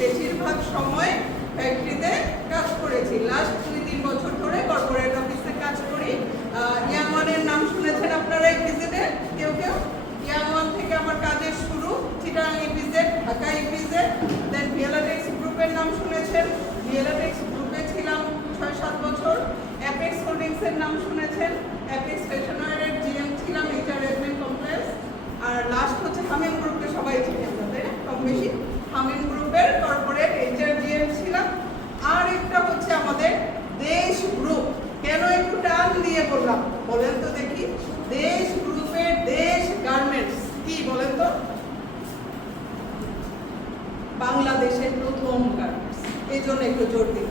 বেশিরভাগ সময় ফ্যাক্টরিতে কাজ করেছি। লাস্ট 2-3 বছর ধরে কর্পোরেট অফিসে কাজ করি। ইয়াং ওয়ানের নাম শুনেছেন আপনারা ইপিজেডে কেউ কেউ? ইয়াং ওয়ান থেকে আমার কাজের শুরু, চিটাগাং ইপিজেড, ঢাকা ইপিজেড, দেন ভিএলআরটেক্স গ্রুপের নাম শুনেছেন, ভিএলআরটেক্স গ্রুপে ছিলাম 6-7 বছর। অ্যাপেক্স হোল্ডিংসের নাম শুনেছেন, অ্যাপেক্স স্টেশনারির জিএম ছিলাম, এইচআর অ্যাডমিন কমপ্লেক্স। আর লাস্ট হচ্ছে হামিম গ্রুপকে সবাই চিনেন তাদের কম বেশি, হামিম গ্রুপের কর্পোরেট এইচআর জিএম ছিলাম। আর একটা হচ্ছে আমাদের দেশ গ্রুপ। কেন একটু টান দিয়ে বললাম বলেন তো দেখি? দেশ গ্রুপের দেশ গার্মেন্টস কি বলেন তো? বাংলাদেশের প্রথম গার্মেন্টস, এই জন্য একটু জোর দিই।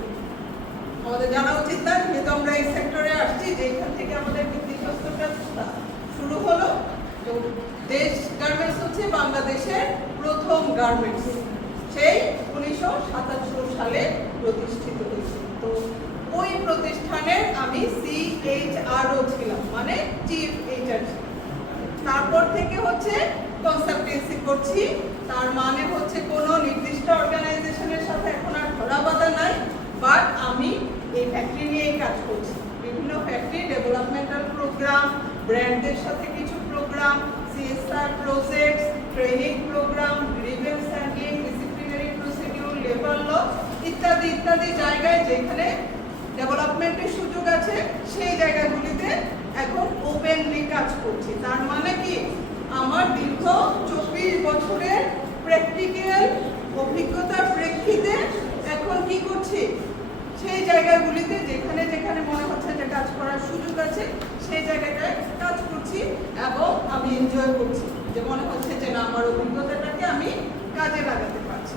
আমাদের জানা উচিত না, যেহেতু আমরা এই সেক্টরে আসছি, যে এখান থেকে আমাদের ভিত্তিপ্রস্তরটা শুরু হলো। তো দেশ গার্মেন্টস হচ্ছে বাংলাদেশের প্রথম গার্মেন্টস, সেই 1977 সালে প্রতিষ্ঠিত হয়েছে। তো ওই প্রতিষ্ঠানের আমি CHRO ছিলাম, মানে চিফ এইচআর। তারপর থেকে হচ্ছে কনসালটেন্সি করছি। তার মানে হচ্ছে কোনো নির্দিষ্ট অর্গানাইজেশনের সাথে এখন আর ধরা বাঁধা নাই, বাট আমি এই ফ্যাক্টরি নিয়েই কাজ করছি। বিভিন্ন ফ্যাক্টরি ডেভেলপমেন্টাল প্রোগ্রাম, ব্র্যান্ডদের সাথে কিছু programme, CSR projects, training programme, grievance handling, disciplinary procedure, labour law ইত্যাদি ইত্যাদি জায়গায় যেখানে ডেভেলপমেন্টের সুযোগ আছে সেই জায়গাগুলিতে এখন ওপেনলি কাজ করছি। তার মানে কি, আমার দীর্ঘ 24 বছরের প্র্যাকটিক্যাল অভিজ্ঞতার প্রেক্ষিতে এখন কি করছি, সেই জায়গাগুলিতে যেখানে যেখানে মনে হচ্ছে যে কাজ করার সুযোগ আছে সেই জায়গাটায় কাজ করছি এবং আমি এনজয় করছি, যে মনে হচ্ছে যে না, আমার অভিজ্ঞতাটাকে আমি কাজে লাগাতে পারছি।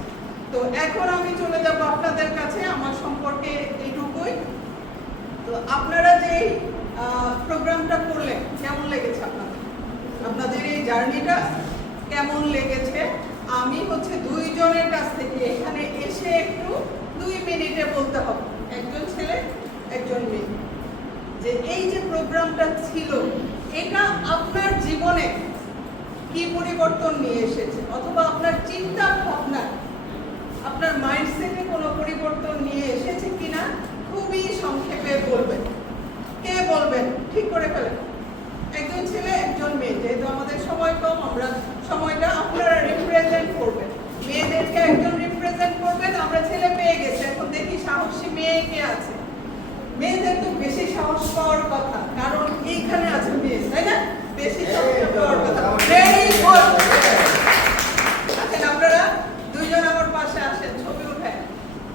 তো এখন আমি চলে যাব আপনাদের কাছে আমার সম্পর্কে এইটুকুই। তো আপনারা যে প্রোগ্রামটা করলেন কেমন লেগেছে আপনাদের? আপনাদের এই জার্নিটা কেমন লেগেছে? আমি হচ্ছে দুইজনের কাছ থেকে এখানে এসে একটু 2 মিনিটে বলতে হবে, একজন ছেলে একজন মেয়ে, যে এই যে প্রোগ্রামটা ছিল এটা আপনার জীবনে কি পরিবর্তন নিয়ে এসেছে, অথবা আপনার চিন্তা ভাবনা, আপনার মাইন্ডসেটে কোনো পরিবর্তন নিয়ে এসেছে কিনা খুবই সংক্ষেপে বলবেন। কে বলবেন? ঠিক করে ফেলেন। একজন ছেলে একজন মেয়ে, যেহেতু আমাদের সময় কম, আমরা সময়টা আপনারা রিপ্রেজেন্ট করবেন। মেয়েদেরকে একজন রিপ্রেজেন্ট করবেন। আমরা ছেলে পেয়ে গেছি, এখন দেখি সাহসী মেয়ে কে আছে। মেয়েদের তো বেশি সাহস পাওয়ার কথা, কারণ এইখানে আছে মেয়ে, তাই না? বেশি সাহস পাওয়ার কথা। Very good. আচ্ছা, আপনারা দুইজন আমার পাশে আসেন, ছবি উঠায়।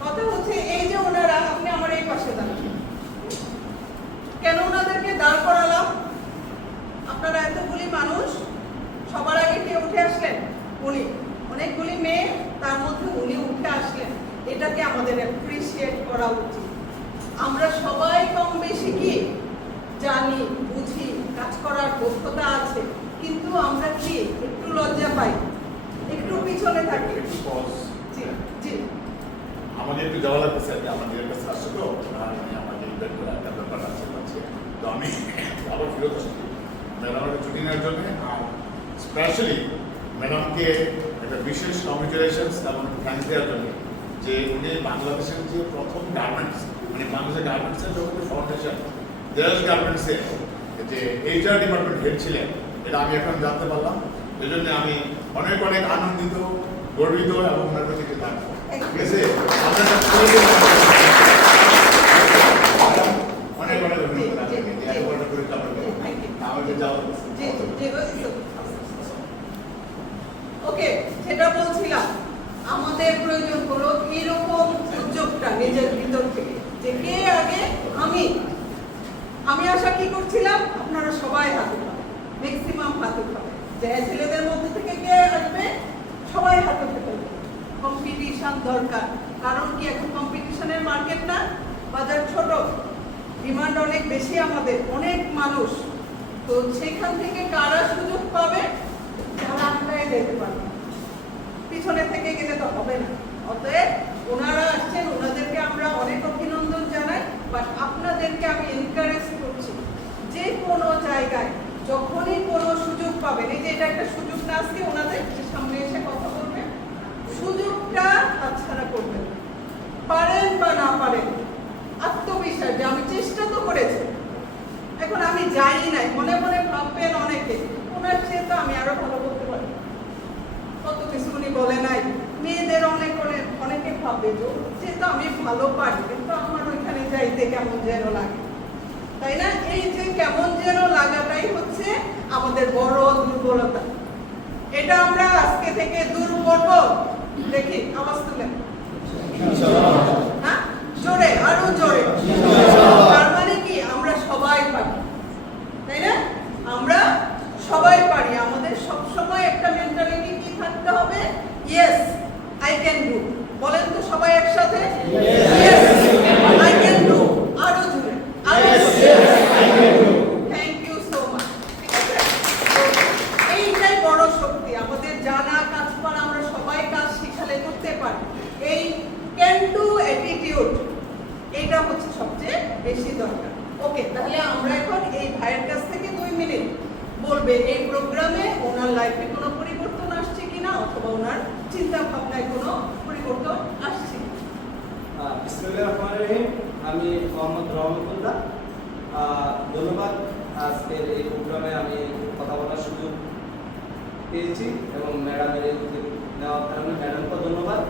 কথা হচ্ছে এই যে ওনারা, আপনি আমার এই পাশে দাঁড়ান। কেন ওনাদেরকে দাঁড় করালাম? আপনারা এতগুলি মানুষ, সবার আগে কে উঠে আসলেন? উনি। অনেকগুলি মেয়ে, তার মধ্যে উনি উঠে আসলেন। এটাকে আমাদের অ্যাপ্রিশিয়েট করা উচিত। আমরা সবাই কম বেশি কি জানি, বুঝি, কাজ করার দক্ষতা আছে, কিন্তু আমরা কি একটু লজ্জা পাই, একটু পিছনে থাকি। জি জি, আমাদের একটু যাওয়া লাগতেছে, আমাদের কাছে আসছে তো, আমাদের একটা ব্যাপার আছে। তো আমি আবার ফিরত আসছি ম্যাডামের ছুটি নেওয়ার জন্য, আর স্পেশালি ম্যাডামকে একটা বিশেষ কংগ্রেচুলেশনস এবং থ্যাংকস দেওয়ার জন্য, যে উনি বাংলাদেশের যে প্রথম গার্মেন্টস, মানে বাংলাদেশের গার্মেন্টসের যখন ফাউন্ডেশন দেশ গার্মেন্টসে যে এইচআর ডিপার্টমেন্ট হেড ছিলেন, এটা আমি এখন জানতে পারলাম। এই জন্য আমি অনেক অনেক আনন্দিত, গর্বিত এবং ওনার প্রতি কৃতজ্ঞ। ঠিক আছে, অনেক অনেক ধন্যবাদ। ওকে, যেটা বলছিলাম, আমাদের প্রয়োজন হলো এরকম উদ্যোগটা নিজের ভিতর থেকে, যে কে আগে। আমি আশা কি করছিলাম, আপনারা সবাই হাত উঠাবেন, ম্যাক্সিমাম হাত উঠাবেন। যে ছেলেদের মধ্যে থেকে কে আসবে, সবাই হাত উঠাবেন। কম্পিটিশন দরকার, কারণ কি এখন কম্পিটিশনের মার্কেট না, বাজার ছোট, ডিমান্ড অনেক বেশি, আমাদের অনেক মানুষ। তো সেখান থেকে কারা সুযোগ পাবে? যারা আটকায় যেতে পারবে, পিছনে থেকে গেলে তো হবে না। অতএব ওনারা আসছেন, ওনাদেরকে আমরা অনেক অভিনন্দন জানাই, বাট আপনাদেরকে আমি এনকারেজ করছি, যে কোনো জায়গায় যখনই কোনো সুযোগ পাবেন, এই যে এটা একটা সুযোগ না, আজকে ওনাদের সামনে এসে কথা বলবেন, সুযোগটা হাতছাড়া পারেন বা না পারেন, আত্মবিশ্বাস যে আমি চেষ্টা তো করেছি। এখন আমি জানি নাই, মনে মনে ভাববেন অনেকে ওনার চেয়ে তো আমি আরো ভালো করতে পারি, কত কিছু উনি বলে নাই। মেয়েদের অনেকে ভাববে যে ওর চেয়ে তো আমি ভালো পারি, কিন্তু আমার ওইখানে যাইতে কেমন যেন লাগে, তাই না? এই যে কেমন যেন লাগাটাই হচ্ছে আমাদের বড় দুর্বলতা। এটা আমরা আজকে থেকে দূর করব। দেখি আওয়াজ তুলেন, হ্যাঁ, জোরে, আরো জোরে। তার মানে কি আমরা সবাই পারি, তাই না? আমরা সবাই পারি। আমাদের সবসময় একটা মেন্টালিটি কি থাকতে হবে? Yes, I can do. বলেন তো সবাই একসাথে, ইয়েস আই ক্যান ডু। আরো জোরে, থ্যাংক ইউ সো মাচ। ঠিক আছে, এইটাই বড় শক্তি। আমাদের জানা কাজ করা, আমরা সবাই কাজ শিখালে করতে পারি। এই ক্যান ডু অ্যাটিটিউড, এটা হচ্ছে সবচেয়ে বেশি দরকার। ওকে, তাহলে আমরা এখন এই ভাইয়ের কাছ থেকে 2 মিনিট বলবে এই প্রোগ্রামে ওনার লাইফে কোনো পরিবর্তন আসছে কিনা, অথবা ওনার চিন্তা ভাবনায় কোনো পরিবর্তন আসছে কিনা। বিসমিল্লাহির রহমানির রহিম। আমি মোহাম্মদ রহমতুল্লাহ। ধন্যবাদ, আজকের এই প্রোগ্রামে আমি কথা বলার সুযোগ পেয়েছি এবং ম্যাডামের এই উদ্যোগ নেওয়ার কারণে ম্যাডামকে ধন্যবাদ।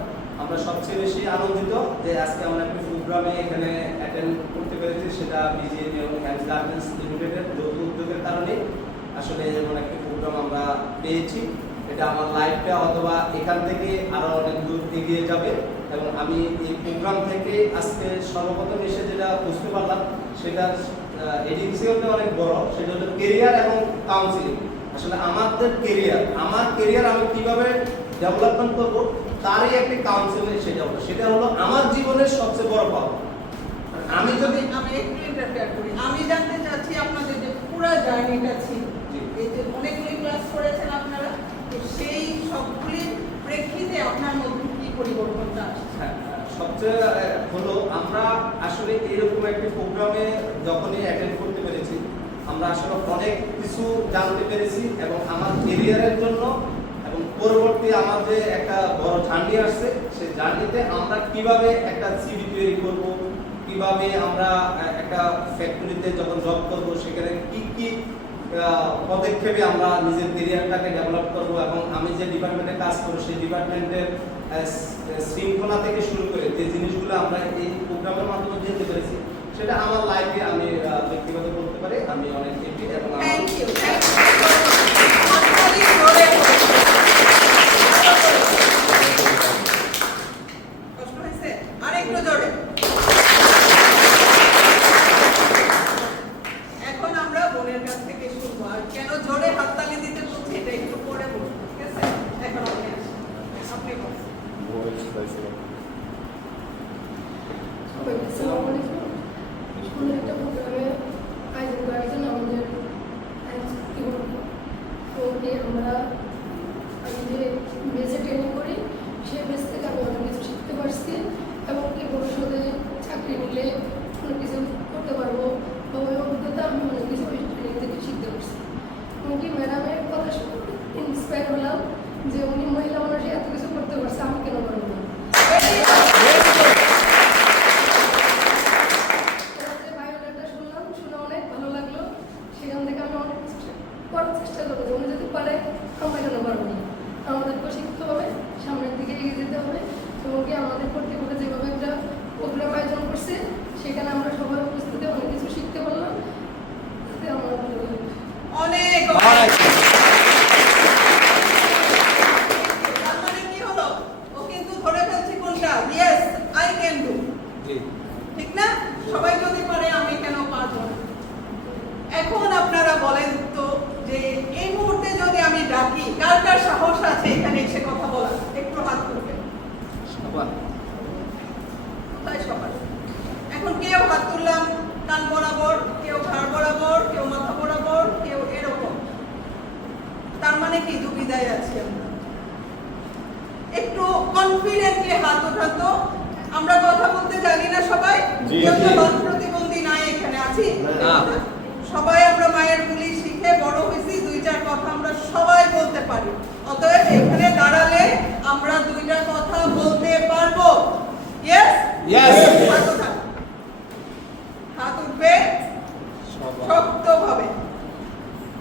আমরা সবচেয়ে বেশি আনন্দিত যে আজকে আমরা একটা প্রোগ্রামে এখানে অ্যাটেন্ড করতে পেরেছি, সেটা বিজিএম এবং হ্যান্ডস গার্মেন্টস লিমিটেডের যৌথ উদ্যোগের কারণে আসলে এমন একটা প্রোগ্রাম আমরা পেয়েছি। এটা আমার লাইফটা অথবা এখান থেকে আরো অনেক দূর এগিয়ে যাবে। এবং আমি এই প্রোগ্রাম থেকে আজকে সর্বপ্রথম এসে যেটা বুঝতে পারলাম, সেটা এডিকশনটা অনেক বড়, সেটা হলো কেরিয়ার এবং কাউন্সিলিং। আসলে আমাদের আমার কেরিয়ার আমি কিভাবে ডেভেলপমেন্ট করবো তারই একটি কাউন্সিলিং, সেটা হলো আমার জীবনের সবচেয়ে বড় পাওয়া। আমি একটু ইন্টারফেয়ার করি। আমি জানতে চাচ্ছি আপনাদের যে পুরো জার্নিটা ছিল, এই যে অনেকগুলি ক্লাস করেছেন আপনারা, তো সেই সবগুলির প্রেক্ষিতে আপনার মধ্যে কি পরিবর্তনটা আসছে? সবচেয়ে হলো আমরা আসলে এরকম একটি প্রোগ্রামে যখনই অ্যাটেন্ড করতে পেরেছি, আমরা আসলে অনেক কিছু জানতে পেরেছি এবং আমার কেরিয়ারের জন্য এবং পরবর্তী আমার যে একটা বড় জার্নি আসছে, সেই জার্নিতে আমরা কিভাবে একটা সিভি তৈরি করব, কিভাবে আমরা একটা ফ্যাক্টরিতে যখন জব করব সেখানে কি কি পদক্ষেপে আমরা নিজের কেরিয়ারটাকে ডেভেলপ করব, এবং আমি যে ডিপার্টমেন্টে কাজ করব সেই ডিপার্টমেন্টের শৃঙ্খলা থেকে শুরু করে যে জিনিসগুলো আমরা এই প্রোগ্রামের মাধ্যমে জানতে পেরেছি, সেটা আমার লাইফে আমি ব্যক্তিগত বলতে পারি আমি অনেক হ্যাপি। এবং থ্যাংক ইউ। কষ্ট হয়েছে? আরেকটু জোরে। এখন আমরা বোনের কাছ থেকে শুনবো। আর কেন জোরে হাততালি দিতে বলছি এটা একটু পরে বলবো, ঠিক আছে? এখন আপনি আসেন, আপনি বলুন। আসসালামু আলাইকুম। আমাদের একটা প্রোগ্রামে আয়োজন করার জন্য আমাদের কি বলবো, তো আমি যে বেসে ট্রেনিং করি সেই বেস থেকে আমি অনেক কিছু শিখতে পারছি, এবং কি ভবিষ্যতে চাকরি নিলে অনেক কিছু করতে পারবো, তো ওই অভিজ্ঞতা আমি অনেক কিছু ওই ট্রেনিং থেকে শিখতে পারছি। এবং কি ম্যাডামের কথা শুনে ইন্সপায়ার হলাম যে উনি মহিলা মানুষই এত কিছু করতে পারছে, আমি কেন পারবো না। শুনে অনেক ভালো লাগলো। সেখান থেকে আমি অনেক কিছু করার চেষ্টা করবো। উনি যদি পারে আমরা কেন পারবো না। আমাদেরকেও শিখতে হবে, সামনের দিকে এগিয়ে যেতে হবে। এবং কি আমাদের কর্তৃপক্ষ যেভাবে একটা প্রোগ্রাম আয়োজন করছে, সেখানে আমরা সবাই উপস্থিতি অনেক কিছু শিখতে পারলাম। তাতে আমার ভালো লাগলো। অনেক তার মানে কি হলো, ও কিন্তু ধরে ফেলছে কোনটা, ইয়েস আই ক্যান ডু, ঠিক না? সবাই যদি পারে আমি কেন পারবো না? এখন আপনারা বলেন তো যে এই মুহূর্তে যদি আমি ডাকি, কার কার সাহস আছে এখানে এসে কথা বলা? একটু হাত তুলবেন। কোথায় সবার? এখন কেউ হাত তুললাম কান বরাবর, কেউ ঘাড় বরাবর, কেউ মাথা বরাবর, কেউ এরকম। তার মানে কি দুবিধায় আছি আমরা। একটু কনফিডেন্টলি হাত ওঠাতো। আমরা কথা বলতে জানি না সবাই, কেউ তো বাক প্রতিবন্ধী নাই এখানে আছি, সবাই আমরা মায়ের গুলি শিখে বড় হয়েছি, 2-4 কথা আমরা সবাই বলতে পারি। অতএব এখানে দাঁড়ালে আমরা 2টা কথা বলতে পারবো। Yes Yes. হাত উঠান। হাত উঠবে শক্তভাবে।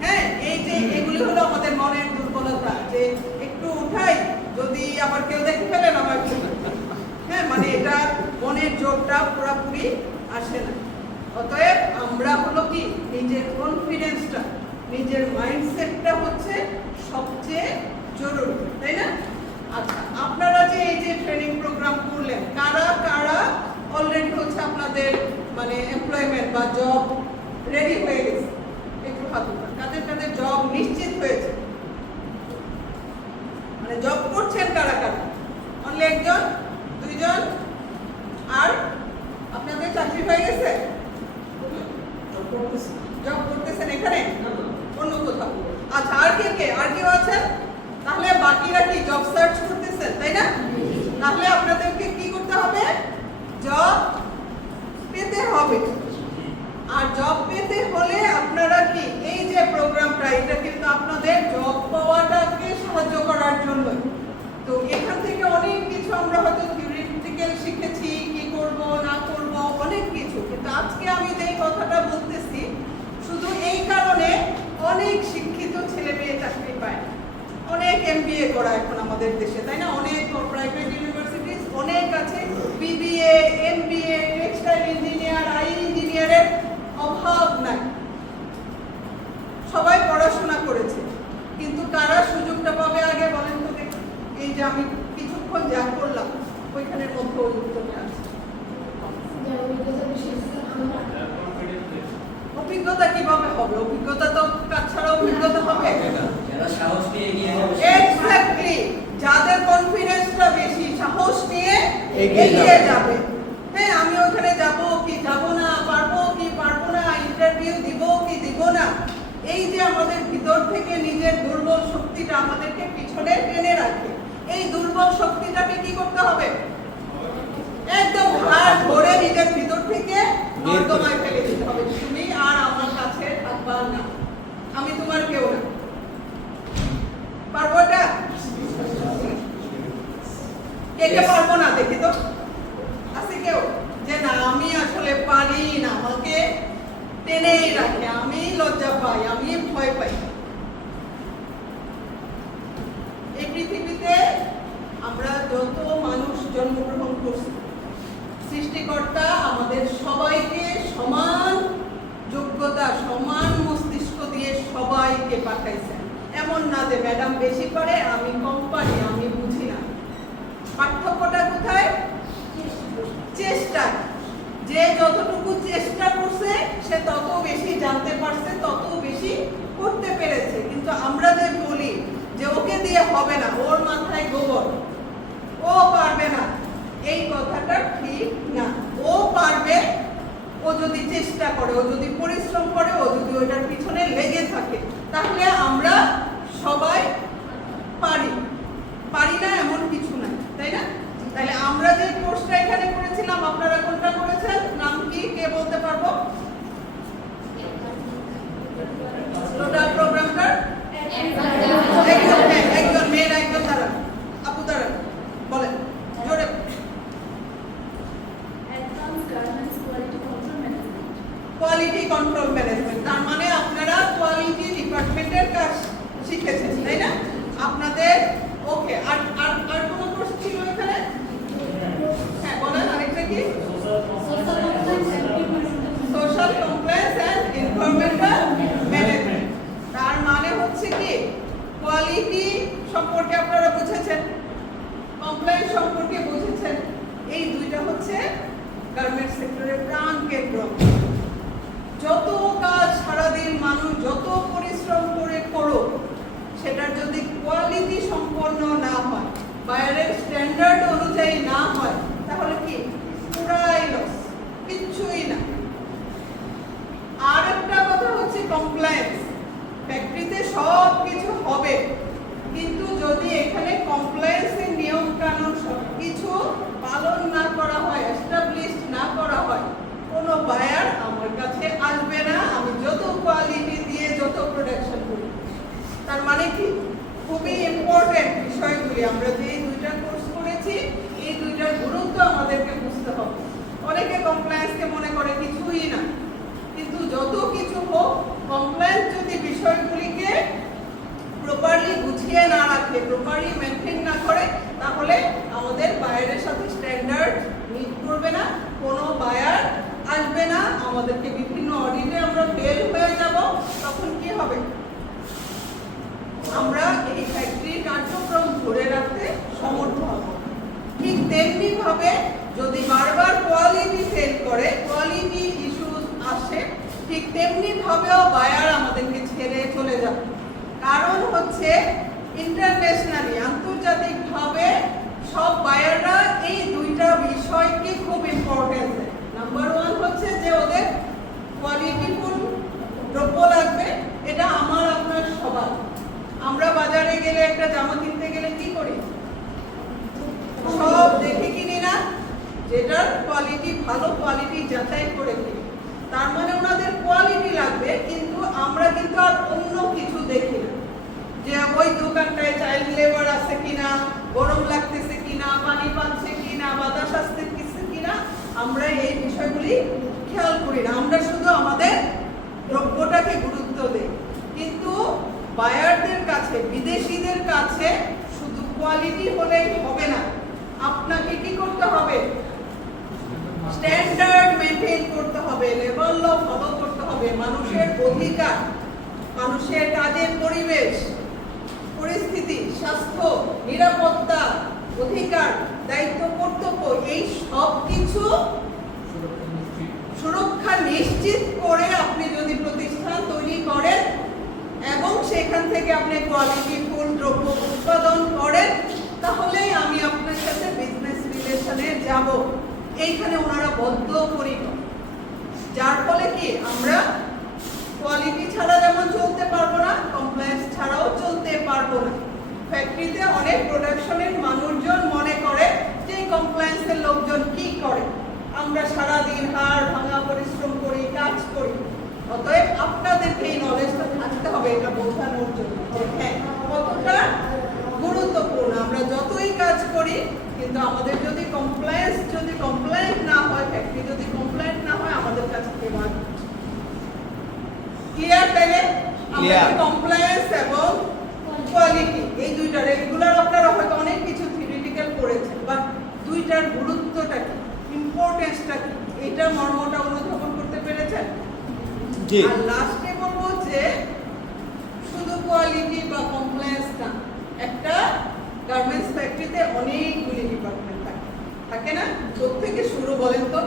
হ্যাঁ, এই যে এগুলি হলো আমাদের মনের দুর্বলতা, যে একটু উঠাই যদি আবার কেউ দেখে ফেলেন আমার কি। হ্যাঁ, মানে এটা মনের জোরটা পুরোপুরি আসে না। অতএব আমরা হলো কি নিজের কনফিডেন্সটা, নিজের মাইন্ডসেটটা হচ্ছে সবচেয়ে জরুরি, তাই না? আচ্ছা, আপনারা যে এই যে ট্রেনিং প্রোগ্রাম করলেন, কারা কারা অলরেডি হচ্ছে আপনাদের মানে এমপ্লয়মেন্ট বা জব রেডি হয়ে গেছে? একটু হাত উঠান। কাদের কাদের জব নিশ্চিত হয়েছে, মানে জব করছেন কারা কারা? অনলি একজন, দুইজন? আর আপনাদের চাকরি হয়ে গেছে? জব করতেছেন এখানে, অন্য কোথাও? আচ্ছা, আর কে কে, আর কেউ আছেন? তাহলে বাকিরা কি জব সার্চ করতেছেন, তাই না? তাহলে আপনাদেরকে কি করতে হবে? জব পেতে হবে। আর জব পেতে হলে আপনারা কি এই যে প্রোগ্রামটা, এটা কিন্তু আপনাদের জব পাওয়াটাকে সাহায্য করার জন্য। তো এখান থেকে অনেক কিছু আমরা হয়তো থিওরিটিক্যাল শিখেছি, কি করব না করব অনেক কিছু, কিন্তু আজকে আমি যে কথাটা বলতেছি শুধু এই কারণে অনেক শিক্ষিত ছেলে মেয়ে চাকরি পায়, অনেক এমবিএ করা এখন আমাদের দেশে, তাই না? অনেক প্রাইভেট ইউনিভার্সিটিজ অনেক আছে, বিবিএ, এমবিএ, টেক্সটাইল ইঞ্জিনিয়ার, আই ইঞ্জিনিয়ারের অভাব নাই, সবাই পড়াশোনা করেছে। কিন্তু কারা সুযোগটা পাবে আগে বলেন তো দেখি? এই যে আমি কিছুক্ষণ যা করলাম ওইখানের মধ্যে ওই উত্তরটা আছে। অভিজ্ঞতা কিভাবে হবে? অভিজ্ঞতা তো কাজ ছাড়া অভিজ্ঞতা হবে? এক্স্যাক্টলি, যাদের কনফিডেন্সটা বেশি, সাহস নিয়ে এগিয়ে যাবে। হ্যাঁ, আমি ওখানে যাব কি যাব না, পারবো কি পারবো না, ইন্টারভিউ দিব কি দিব না, এই যে আমাদের ভিতর থেকে নিজের দুর্বল শক্তিটা আমাদেরকে পিছনে টেনে রাখে, এই দুর্বল শক্তিটাকে কি করতে হবে? একদম হাত ধরে নিজের ভিতর থেকে নর্দমায় ফেলে দিতে হবে। তুমি আর আমার কাছে থাকবা না, আমি তোমার কেউ না। পারবো এটা? কে কে পারবো না দেখি তো? আছে কেউ যে না আমি আসলে পারি না, আমাকে টেনেই রাখে, আমি লজ্জা পাই, আমি ভয় পাই? এই পৃথিবীতে আমরা যত মানুষ জন্মগ্রহণ করছি, সৃষ্টিকর্তা আমাদের সবাইকে সমান যোগ্যতা, সমান মস্তিষ্ক দিয়ে সবাইকে পাঠাইছেন। এমন না যে ম্যাডাম বেশি পারে, আমি কম পারি, আমি বুঝি না। পার্থক্যটা কোথায়? চেষ্টা। যে যতটুকু চেষ্টা করছে সে তত বেশি জানতে পারছে, তত বেশি করতে পেরেছে। কিন্তু আমরা যে বলি যে ওকে দিয়ে হবে না, ওর মাথায় গোবর, ও পারবে না, এই কথাটা ঠিক না। ও পারবে, ও যদি চেষ্টা করে, ও যদি পরিশ্রম করে, ও যদি ওটার পিছনে লেগে থাকে, তাহলে আমরা সবাই পারি। পারি না এমন কিছু নাই, তাই না? তাহলে আমরা যে কোর্সটা এখানে করেছিলাম, আপনারা কোনটা করেছেন? নাম কি, কে বলতে পারবো? টোটাল প্রোগ্রামটার একজন মেয়ের, একজন দাঁড়ান, আপু দাঁড়ান, বলেন জোরে। কোয়ালিটি কন্ট্রোল ম্যানেজমেন্ট, তার মানে আপনারা কোয়ালিটি ডিপার্টমেন্টের কাজ শিখেছেন, তাই না? আপনাদের ওকে। আর আর আর কোন কোর্স ছিল এখানে? হ্যাঁ বলেন, আরেকটা কি? Social compliance and environmental management. তার মানে হচ্ছে কি কোয়ালিটি সম্পর্কে আপনারা বুঝেছেন, কমপ্লায়েন্স সম্পর্কে বুঝেছেন। এই দুইটা হচ্ছে গার্মেন্টস সেক্টরের প্রাণ কেন্দ্র। যত কাজ সারাদিন মানুষ যত পরিশ্রম করে করো, সেটার যদি কোয়ালিটি সম্পন্ন না হয়, বাইরের স্ট্যান্ডার্ড অনুযায়ী না হয়, তাহলে কি পুরাই লস, কিচ্ছুই না। আর একটা কথা হচ্ছে কমপ্লায়েন্স। ফ্যাক্টরিতে সব কিছু হবে, কিন্তু যদি এখানে কমপ্লায়েন্সের নিয়ম কানুন সবকিছু পালন না করা হয়, এস্টাবলিশড না করা হয়, কোনো বায়ার আমার কাছে আসবে না, আমি যত কোয়ালিটি দিয়ে যত প্রোডাকশন করি। তার মানে কি খুবই ইম্পর্টেন্ট বিষয়গুলি আমরা যে এই দুইটা কোর্স করেছি, এই দুইটার গুরুত্ব আমাদেরকে বুঝতে হবে। কমপ্লায়েন্সকে মনে করে কিছুই না, কিন্তু যত কিছু হোক কমপ্লায়েন্স যদি বিষয়গুলিকে প্রপারলি গুছিয়ে না রাখে, প্রপারলি মেনটেন না করে, তাহলে আমাদের বায়ারের সাথে স্ট্যান্ডার্ড মিট করবে না, কোনো বায়ার আসবে না, আমাদেরকে বিভিন্ন অডিটে আমরা ফেল হয়ে যাব। তখন কি হবে? আমরা এই ফ্যাক্টরির কার্যক্রম ধরে রাখতে সমর্থ হব। ঠিক তেমনি ভাবে যদি বারবার কোয়ালিটি ফেল করে, কোয়ালিটি ইস্যুস আসে, ঠিক তেমনি ভাবেও বায়ার আমাদেরকে ছেড়ে চলে যাবে। কারণ হচ্ছে ইন্টারন্যাশনালি, আন্তর্জাতিকভাবে সব বায়াররা এই দুইটা বিষয়কে খুব ইম্পর্টেন্স দেয়। নাম্বার ওয়ান হচ্ছে যে ওদের কোয়ালিটিফুল দ্রব্য লাগবে, এটা আমার আপনার সবার। আমরা বাজারে গেলে একটা জামা কিনতে গেলে কি করি? সব দেখে কিনি না, যেটার কোয়ালিটি ভালো, কোয়ালিটি যাচাই করে কিনি। তার মানে ওনাদের কোয়ালিটি লাগবে, কিন্তু আমরা কিন্তু আর অন্য কিছু দেখি না, যে ওই দোকানটায় চাইল্ড লেবার আছে কিনা, গরম লাগতেছে কিনা, পানি পাচ্ছে কিনা, বাতাস আসতেছে কিনা, আমরা এই বিষয়গুলি খেয়াল করি না। আমরা শুধু আমাদের দ্রব্যটাকে গুরুত্ব দেই। কিন্তু বায়ারদের কাছে, বিদেশিদের কাছে শুধু কোয়ালিটি হলেই হবে না, আপনাকে কি করতে হবে? স্ট্যান্ডার্ড মেনটেন করতে হবে, লেভেল ল ফলো করতে হবে, মানুষের অধিকার, মানুষের কাজের পরিবেশ, পরিস্থিতি, স্বাস্থ্য, নিরাপত্তা, অধিকার, দায়িত্ব, কর্তব্য, এই সব কিছু সুরক্ষা নিশ্চিত করে আপনি যদি প্রতিষ্ঠান তৈরি করেন এবং সেখান থেকে আপনি কোয়ালিটিফুল দ্রব্য উৎপাদন করেন, তাহলেই আমি আপনার সাথে বিজনেস রিলেশনে যাব। এইখানে ওনারা বদ্ধপরিকর, যার ফলে কি আমরা কোয়ালিটি ছাড়া যেমন চলতে পারবো না, কমপ্লায়েন্স ছাড়াও চলতে পারবো না। ফ্যাক্টরিতে অনেক প্রোডাকশনের মানুষজন মনে করে যে কমপ্লায়েন্সের লোকজন কি করে, আমরা সারাদিন হাড় ভাঙা পরিশ্রম করি, কাজ করি। অতএব আপনাদেরকে এই নলেজটা থাকতে হবে, এটা বোঝানোর জন্য যে হ্যাঁ কতটা গুরুত্বপূর্ণ। আমরা যতই কাজ করি, কিন্তু আমাদের যদি কমপ্লায়েন্ট না হয়, ফ্যাক্টরি যদি কমপ্লায়েন্ট না হয়, আমাদের কাছে কেউ আসবে। ক্লিয়ার? তাহলে আমাদের কমপ্লায়েন্স এবং কোয়ালিটি, এই দুইটা রেগুলার আপনারা হয়তো অনেক কিছু থিওরিটিক্যাল পড়েছেন, বাট দুইটার গুরুত্বটা কি, ইম্পর্টেন্সটা কি, এটা মর্মটা অনুধাবন করতে পেরেছেন? জি। আর লাস্টে বলবো যে শুধু কোয়ালিটি বা কমপ্লায়েন্স না, একটা গার্মেন্টস ফ্যাক্টরিতে অনেকগুলি ডিপার্টমেন্ট থাকে না? চোখ থেকে শুরু বলেন তো,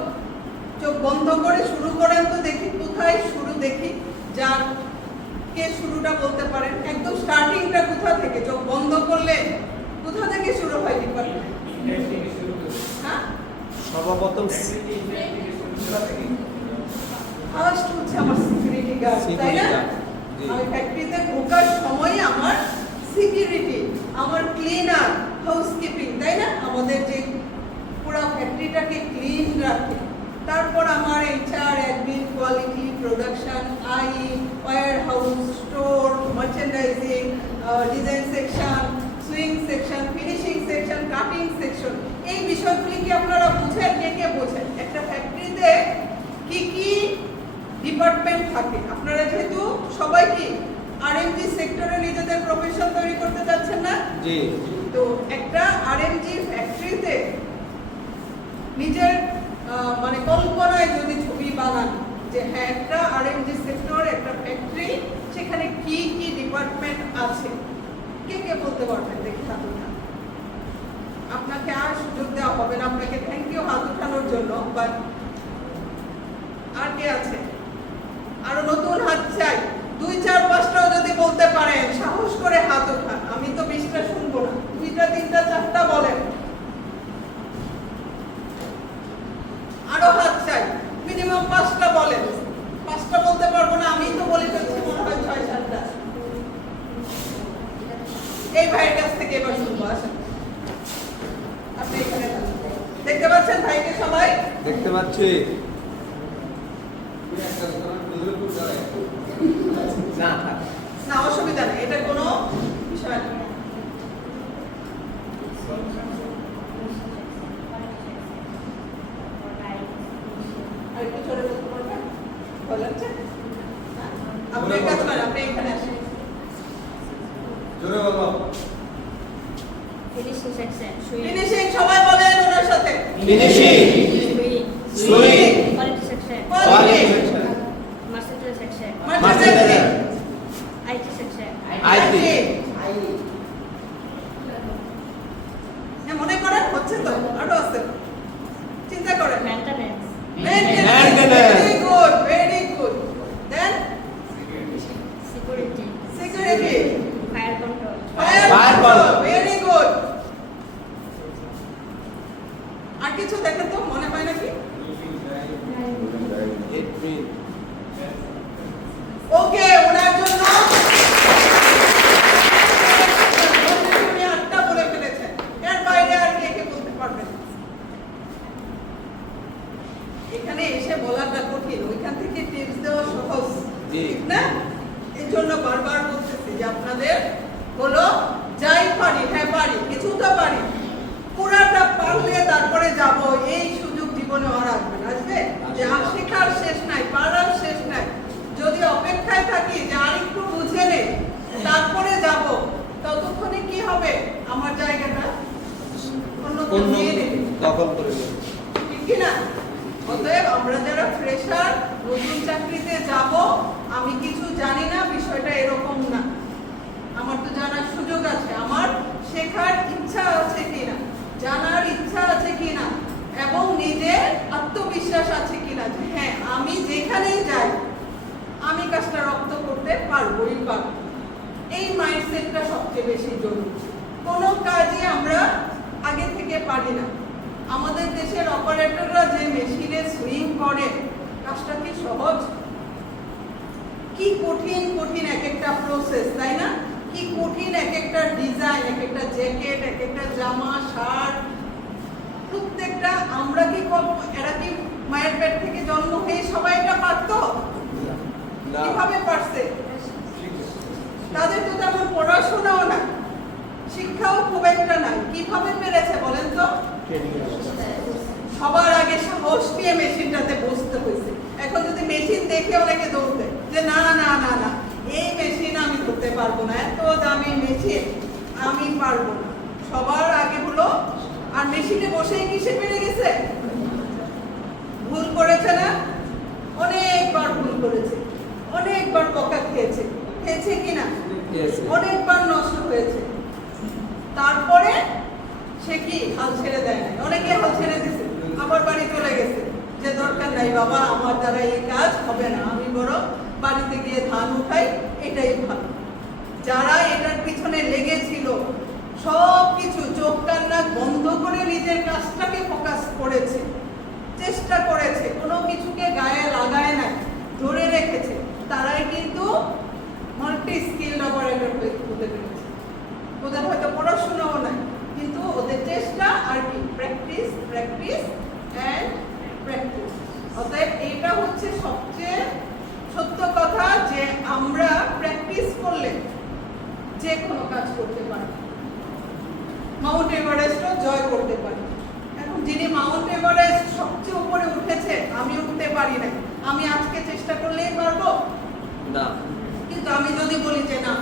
চোখ বন্ধ করে শুরু করেন তো দেখি, কোথায় শুরু দেখি, যার কে শুরুটা বলতে পারেন? একদম স্টার্টিংটা কোথা থেকে? চোখ বন্ধ করলে কোথা থেকে শুরু হয় ডিপার্টমেন্ট? হ্যাঁ, সর্বপ্রথম ফার্স্ট হচ্ছে আমার সিকিউরিটি গার্ড, তাই না? আমি ফ্যাক্টরিতে ঢোকার সময় আমার সিকিউরিটি, আমার ক্লিনার, হাউসকিপিং, তাই না? আমাদের যে পুরো ফ্যাক্টরিটাকে ক্লিন রাখে। তারপর আমার এইচআর, অ্যাডমিন, কোয়ালিটি, প্রোডাকশন, আই, warehouse, store, merchandising, design section, sewing section, finishing section, cutting section, এই বিষয়গুলি কি আপনারা বুঝেন? কে বোঝেন? একটা ফ্যাক্টরিতে কি কি ডিপার্টমেন্ট থাকে? আপনারা যেহেতু সবাই কি আরএমজি সেক্টরে নিজেদের প্রফেশন তৈরি করতে যাচ্ছেন না? জি। তো একটা আরএমজি ফ্যাক্টরিতে নিজের মানে কল্পনায় যদি ছবি বানান যে হ্যাঁ একটা আরএমজি সেক্টর, একটা ফ্যাক্টরি, সেখানে কি কি ডিপার্টমেন্ট আছে, কে বলতে পারবেন? দেখি হাত উঠান। আপনাকে আর সুযোগ দেওয়া হবে না, আপনাকে থ্যাংক ইউ হাত উঠানোর জন্য, বাট আর কে আছে? আরো নতুন হাত চাই, 2, 4, 5টাও যদি বলতে পারেন, সাহস করে হাত উঠান। আমি তো 20টা শুনবো না, 2টা, 3টা, 4টা বলেন। আরো হাত চাই, মিনিমাম 5টা বলেন। 5টা বলতে পারবো না, আমি তো বলে ফেলছি মনে হয় 6-7টা। এই ভাইয়ের কাছ থেকে এবার শুনবো, আসেন। আপনি এখানে দেখতে পাচ্ছেন ভাইকে সবাই? দেখতে পাচ্ছি। না, অসুবিধা নেই, এটা কোনো বিষয় না। আপনি এক কাজ করেন, আপনি এখানে আসেন। জোরে বলো। ফিনিশিং সেকশন ফিনিশিং সবাই বলেন ওনার সাথে। Finishing, sewing, quality section quality, marketing section marketing, IT section IT, হ্যাঁ মনে করেন হচ্ছে তো, আরো আছে, চিন্তা করেন। Maintenance very good, very good. Then security security, fire control fire Fire control, control. Very good. আর কিছু দেখেন তো মনে হয় নাকি? ওকে, ওনার জন্য উনি 8টা বলে ফেলেছেন। এর বাইরে আর কে কে বলতে পারবেন? এখানে এসে বলাটা কঠিন, ওইখান থেকে টিপস দেওয়া সহজ, জি। ঠিক না? এই জন্য বারবার বলতেছি যে আপনাদের হলো যাই পারি, হ্যাঁ পারি, কিছুটা পারি, পুরাটা পারলে তারপরে যাব, এই সুযোগ জীবনে আর আসবে না। আসবে যে আর শেখার শেষ নাই, পারার শেষ নাই। যদি অপেক্ষায় থাকি যে আর একটু বুঝে নেই তারপরে যাব, ততক্ষণে কি হবে? আমার জায়গাটা অন্য কেউ নিয়ে নেবে, দখল করে নেবে। ঠিক কি না? অতএব আমরা যারা ফ্রেশার, নতুন চাকরিতে যাব, আমি কিছু জানি না, বিষয়টা এরকম না। আমার তো জানার সুযোগ আছে, আমার শেখার ইচ্ছা আছে কিনা, জানার ইচ্ছা আছে কিনা, এবং নিজের আত্মবিশ্বাস আছে কিনা যে হ্যাঁ আমি যেখানেই যাই আমি কাজটা রপ্ত করতে পারবোই পারবো। এই মাইন্ডসেটটা সবচেয়ে বেশি জরুরি। কোনো কাজই আমরা আগে থেকে পারি না। আমাদের দেশের অপারেটররা যে মেশিনে সুইং করে, কাজটা কি সহজ? কি কঠিন কঠিন এক একটা প্রসেস, তাই না? কি কঠিন এক একটা ডিজাইন, এক একটা জ্যাকেট, এক একটা জামা, শার্ট, প্রত্যেকটা। আমরা কি এরা কি মায়ের পেট থেকে জন্ম হয়ে সবাই এটা পারতো? না, কিভাবে পারছে? তাদের তো তেমন পড়াশোনাও না, শিক্ষাও খুব একটা নাই, কিভাবে পেরেছে বলেন তো? সবার আগে সাহস নিয়ে মেশিনটাতে বসতে হয়েছে। এখন যদি মেশিন দেখে অনেকে দৌড়বে যে না না না না, এই মেশিন আমি করতে পারবো না, এত দামি মেশিন আমি পারবো না। সবার আগে হলো, আর মেশিনে বসেই কিসে পেরে গেছে? ভুল করেছে না? অনেকবার ভুল করেছে, অনেকবার বকা খেয়েছে, খেয়েছে কিনা? Yes. অনেকবার নষ্ট হয়েছে। তারপরে সে কি হাল ছেড়ে দেয় না? অনেকে হাল ছেড়ে দিছে, আবার বাড়ি চলে গেছে যে দরকার নাই বাবা, আমার দ্বারা এই কাজ হবে না, আমি বরং বাড়িতে গিয়ে ধান উঠাই, এটাই ভালো। যারা এটার পিছনে লেগেছিল, সব কিছু চোখ কান নাক বন্ধ করে নিজের কাজটাকে ফোকাস করেছে, চেষ্টা করেছে, কোনো কিছুকে গায়ে লাগায় না, ধরে রেখেছে, তারাই কিন্তু মাল্টি স্কিল অপারেটর হতে পেরেছে। ওদের হয়তো পড়াশোনাও নাই, কিন্তু ওদের চেষ্টা আর কি, প্র্যাকটিস প্র্যাকটিস অ্যান্ড প্র্যাকটিস। অতএব এটা হচ্ছে সবচেয়ে সত্য কথা যে আমরা প্র্যাকটিস করলে যে কোনো কাজ করতে পারি, মাউন্ট এভারেস্টও জয় করতে পারি। এখন যিনি মাউন্ট এভারেস্ট সবচেয়ে উপরে উঠেছে, আমি উঠতে পারি না, আমি আজকে চেষ্টা করলেই পারবো না। কিন্তু আমি যদি বলি যে না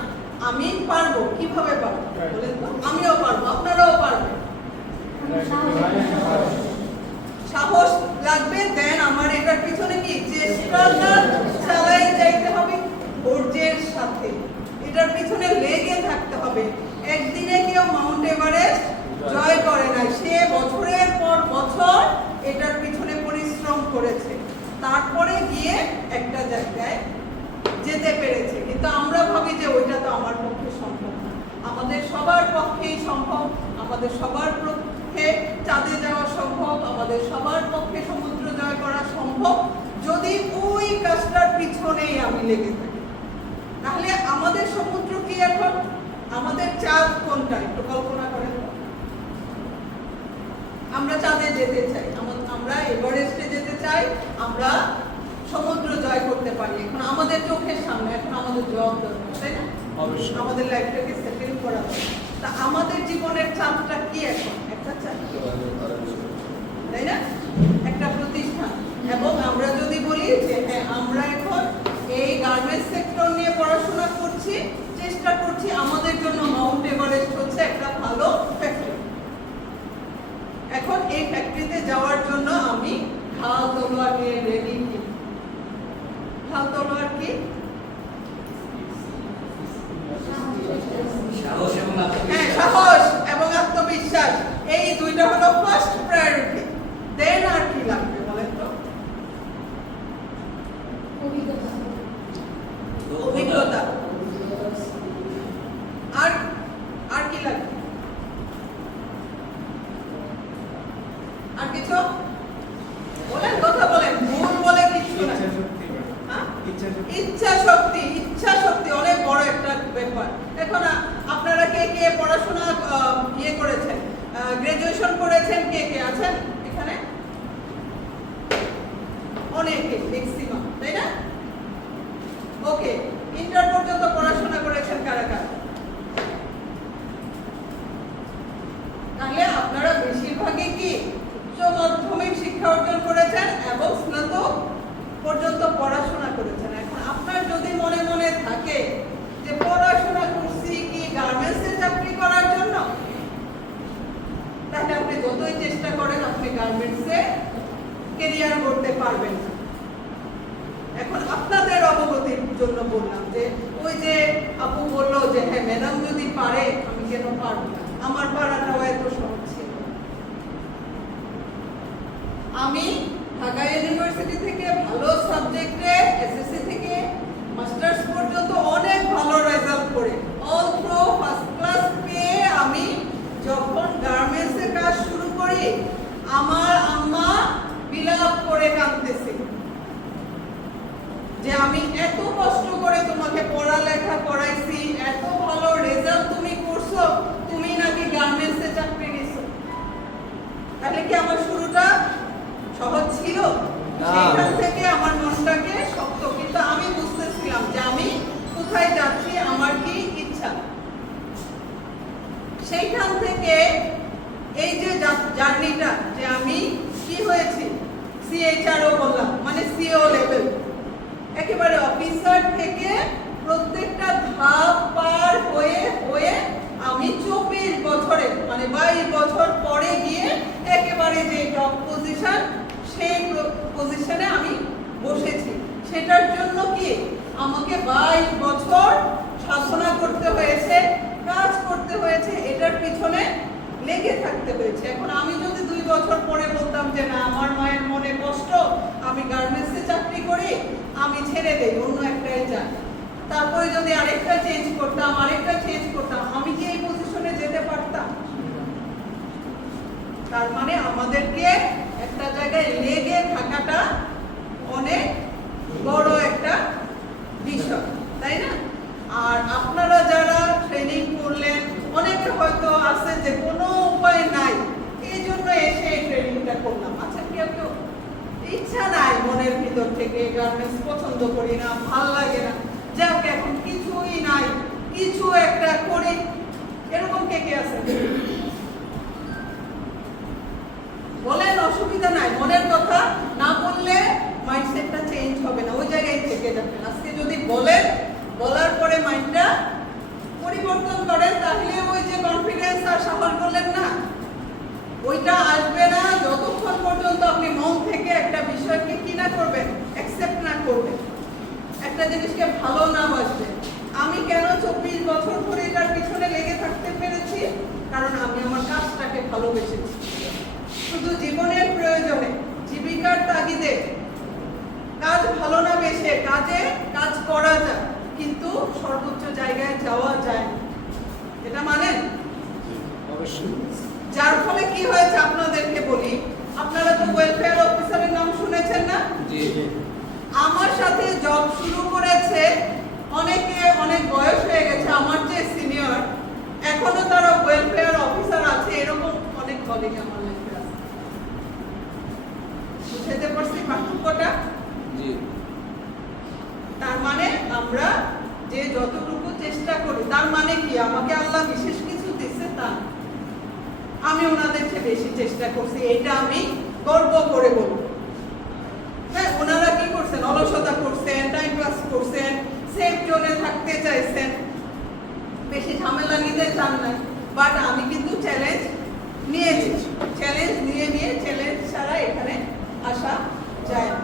আমি পারবো, কিভাবে পারবো বলেন তো? আমিও পারবো, আপনারাও পারবেন। সাহস লাগবে, দেন আমার এটার পিছনে কি চেষ্টাটা চালাই যাইতে হবে ধৈর্যের সাথে, এটার পিছনে লেগে থাকতে হবে। একদিনে কেউ মাউন্ট এভারেস্ট জয় করে নাই, সে বছরের পর বছর এটার পিছনে পরিশ্রম করেছে, তারপরে গিয়ে একটা জায়গায় যেতে পেরেছে। কিন্তু আমরা ভাবি যে ওইটা তো আমার পক্ষে সম্ভব না। আমাদের সবার পক্ষেই সম্ভব, আমাদের সবার পক্ষে চাঁদে যাওয়া সম্ভব, আমাদের সবার পক্ষে সমুদ্র জয় করা সম্ভব, যদি ওই কাজটার পিছনেই আমি লেগে থাকি। তাহলে আমাদের সমুদ্র কি এখন? আমাদের চাঁদ কোনটা একটু কল্পনা করেন। আমরা চাঁদে যেতে চাই, আমরা এভারেস্টে যেতে চাই, আমরা সমুদ্র জয় করতে পারি। এখন আমাদের চোখের সামনে, এখন আমাদের জবাব দরকার, তাই না? অবশ্যই। আমাদের লাইফটাকে সেটেল করা দরকার। তা আমাদের জীবনের চাঁদটা কি এখন? একটা চাঁদ, তাই না? একটা প্রতিষ্ঠান। এবং আমরা যদি বলি যে হ্যাঁ আমরা এখন এই গার্মেন্টস সেক্টর ঢাল তলোয়ার নিয়ে রেডি কি? ঢাল তলোয়ার কি? হ্যাঁ, সাহস এবং আত্মবিশ্বাস। এই দুইটা হলো ফার্স্ট প্রায়োরিটি। দেন আর কি লাগবে বলেন তো? অভিজ্ঞতা। আর আর কি লাগবে? আর কিছু বলেন, কথা বলেন। ভুল বলে কিছু না। হ্যাঁ? ইচ্ছা শক্তি অনেক বড় একটা ব্যাপার। এখন আপনারা কে কে পড়াশোনা করেছেন, গ্রাজুয়েশন করেছেন? কে কে আছেন এখানে? অনেকে, ম্যাক্সিমাম, তাই না? ওকে, ইন্টার পর্যন্ত পড়াশোনা করেছেন কারা কারা? তাহলে আপনারা বেশিরভাগই কি উচ্চ মাধ্যমিক শিক্ষা অর্জন করেছেন এবং স্নাতক পর্যন্ত পড়াশোনা করেছেন। এখন আপনার যদি মনে মনে থাকে যে পড়াশোনা করছি কি গার্মেন্টসে চাকরি করার জন্য, তাহলে আপনি যতই চেষ্টা করেন আপনি গার্মেন্টসে ক্যারিয়ার করতে পারবেন না। এখন আপনাদের অবগতির জন্য বললাম যে ওই যে আপু বললো যে হ্যাঁ ম্যাডাম যদি পারে আমি কেন পারবো না, আমার পারাটাও এত সহজ ছিল। আমি ঢাকা ইউনিভার্সিটি থেকে ভালো সাবজেক্টে এসএসসি থেকে মাস্টার্স পর্যন্ত অনেক ভালো রেজাল্ট করে অল থ্রু ফার্স্ট ক্লাস পেয়ে আমি যখন গার্মেন্টসে কাজ শুরু করি আমার আম্মা বিলাপ করে কাঁদতেছিল যে আমি এত কষ্ট করে তোমাকে পড়ালেখা করাইছি, এত ভালো রেজাল্ট তুমি করছো, তুমি নাকি গার্মেন্টসে চাকরি নিছো। তাহলে কি আমার শুরুটা সহজ ছিল? সেখান থেকে আমার মনটাকে শক্ত, কিন্তু আমি বুঝতেছিলাম যে আমি কোথায় যাচ্ছি, আমার কি ইচ্ছা। সেইখান থেকে এই যে জার্নিটা যে আমি কি হয়েছি সিএইচআরও বললাম, মানে সিও লেভেল, একেবারে অফিসার থেকে প্রত্যেকটা ধাপ পার হয়ে হয়ে আমি 24 বছরে মানে 22 বছর পরে গিয়ে একেবারে যে টপ পজিশন সেই পজিশনে আমি বসেছি। সেটার জন্য কি আমাকে 22 বছর সাধনা করতে হয়েছে, কাজ করতে হয়েছে, এটার পিছনে লেগে থাকতে হয়েছে। এখন আমি যদি 2 বছর পরে বলতাম যে না আমার মায়ের মনে কষ্ট, আমি গার্মেন্টসে চাকরি করি, আমি ছেড়ে দেই অন্য একটাই যাই, তারপরে যদি আরেকটা চেঞ্জ করতাম, আমি কি এই পজিশনে যেতে পারতাম? তার মানে আমাদেরকে একটা জায়গায় লেগে থাকাটা অনেক বড় একটা বিষয়, তাই না? আর আপনারা যারা ট্রেনিং করলেন, অনেকে হয়তো আছে যে কোনো উপায় নাই এই জন্য এসে এই ট্রেনিংটা করলাম। আচ্ছা, কেউ কেউ ইচ্ছা নাই মনের ভিতর থেকে, গার্মেন্টস পছন্দ করি না, ভাল লাগে না, যাক এখন কিছুই নাই, কিছু একটা করি, এরকম কে কে আছে? বলেন, অসুবিধা নাই। মনের কথা না বললে মাইন্ডসেটটা চেঞ্জ হবে না, ওই জায়গায় থেকে যাবেন। আজকে যদি বলেন, বলার পরে মাইন্ডটা পরিবর্তন করেন, তাহলে ওই যে কনফিডেন্স আর সাহস বললেন না, ওইটা আসবে না যতক্ষণ পর্যন্ত আপনি মন থেকে একটা বিষয়কে কি না করবেন, অ্যাকসেপ্ট না করবেন, একটা জিনিসকে ভালো না বাসবেন। আমি কেন 24 বছর ধরে এটার পিছনে লেগে থাকতে পেরেছি? কারণ আমি আমার কাজটাকে ভালোবেসেছি। শুধু জীবনের প্রয়োজনে, জীবিকার তাগিদে কাজ ভালো না বেশে কাজ করা যায়, কিন্তু সর্বোচ্চ জায়গায় যাওয়া যায়, এটা মানেন? অবশ্যই। যার ফলে কি হয়েছে আপনাদেরকে বলি, আপনারা তো ওয়েলফেয়ার অফিসারের নাম শুনেছেন না? জি। আমার সাথে জব শুরু করেছে অনেকে, অনেক বয়স হয়ে গেছে, আমার যে সিনিয়র, এখনো তারা ওয়েলফেয়ার অফিসার আছে, এরকম অনেক কলিগ আমার লাইফে আছে। বুঝতে পারছি পার্থক্যটা? জি। তার মানে আমরা যে যতটুকু চেষ্টা করি, তার মানে কি আমাকে আল্লাহ বিশেষ কিছু দিচ্ছে তা, আমি ওনাদের চেয়ে বেশি চেষ্টা করছি, এটা আমি গর্ব করে বলবো। হ্যাঁ, ওনারা কি করছেন? অলসতা করছেন, টাইম পাস করছেন, সেফ জোনে থাকতে চাইছেন, বেশি ঝামেলা নিতে চান নাই। বাট আমি কিন্তু চ্যালেঞ্জ নিয়েছি, চ্যালেঞ্জ চ্যালেঞ্জ ছাড়া এখানে আসা যায় না।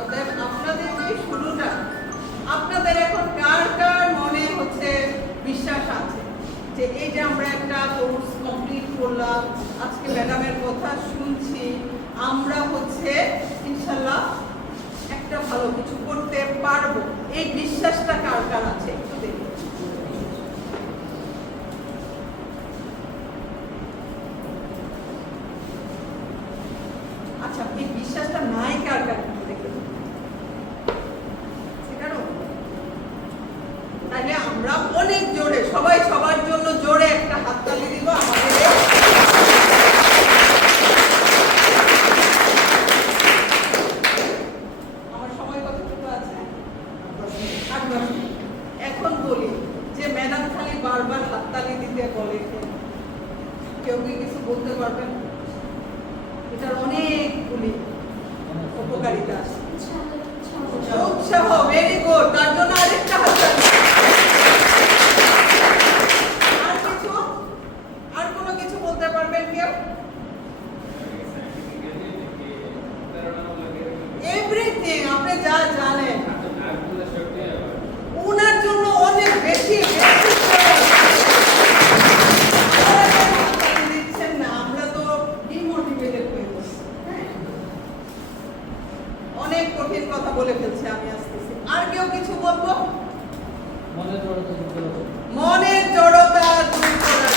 অতএব আপনাদের যে শুরুটা, আপনাদের এখন কার কার মনে হচ্ছে বিশ্বাস আছে যে এই যে আমরা একটা কোর্স কমপ্লিট করলাম, আজকে ম্যাডামের কথা শুনছি, আমরা হচ্ছে ইনশাল্লাহ একটা ভালো কিছু করতে পারবো, এই বিশ্বাসটা কার কার আছে একটু দেখুন। আচ্ছা, এই বিশ্বাসটা নাই কার কার একটু দেখুন। তাহলে আমরা অনেক জোরে সবাই সবার জন্য জোরে একটা হাততালি দিব আমাদের আমার সময় কতটুকু আছে? 8 মিনিট। এখন বলি যে ম্যাডাম খালি বারবার হাততালি দিতে বলে, কেউ কি কিছু বলতে পারবেন? এটার অনেকগুলি উপকারিতা আছে। উৎসাহ, ভেরি গুড, তার জন্য আরেকটা হাততালি। আর কিছু, আর কোনো কিছু বলতে পারবেন কেউ? এভরিথিং আপনি যা জানেন ওনার জন্য অনেক বেশি দিচ্ছেন না, আমরা তো ডিমোটিভেটেড হয়ে যাচ্ছি। অনেক কঠিন কথা বলে ফেলছে, আমি আসতেছি। আর কেউ কিছু বলবো? মনের জড়তা দূর করা।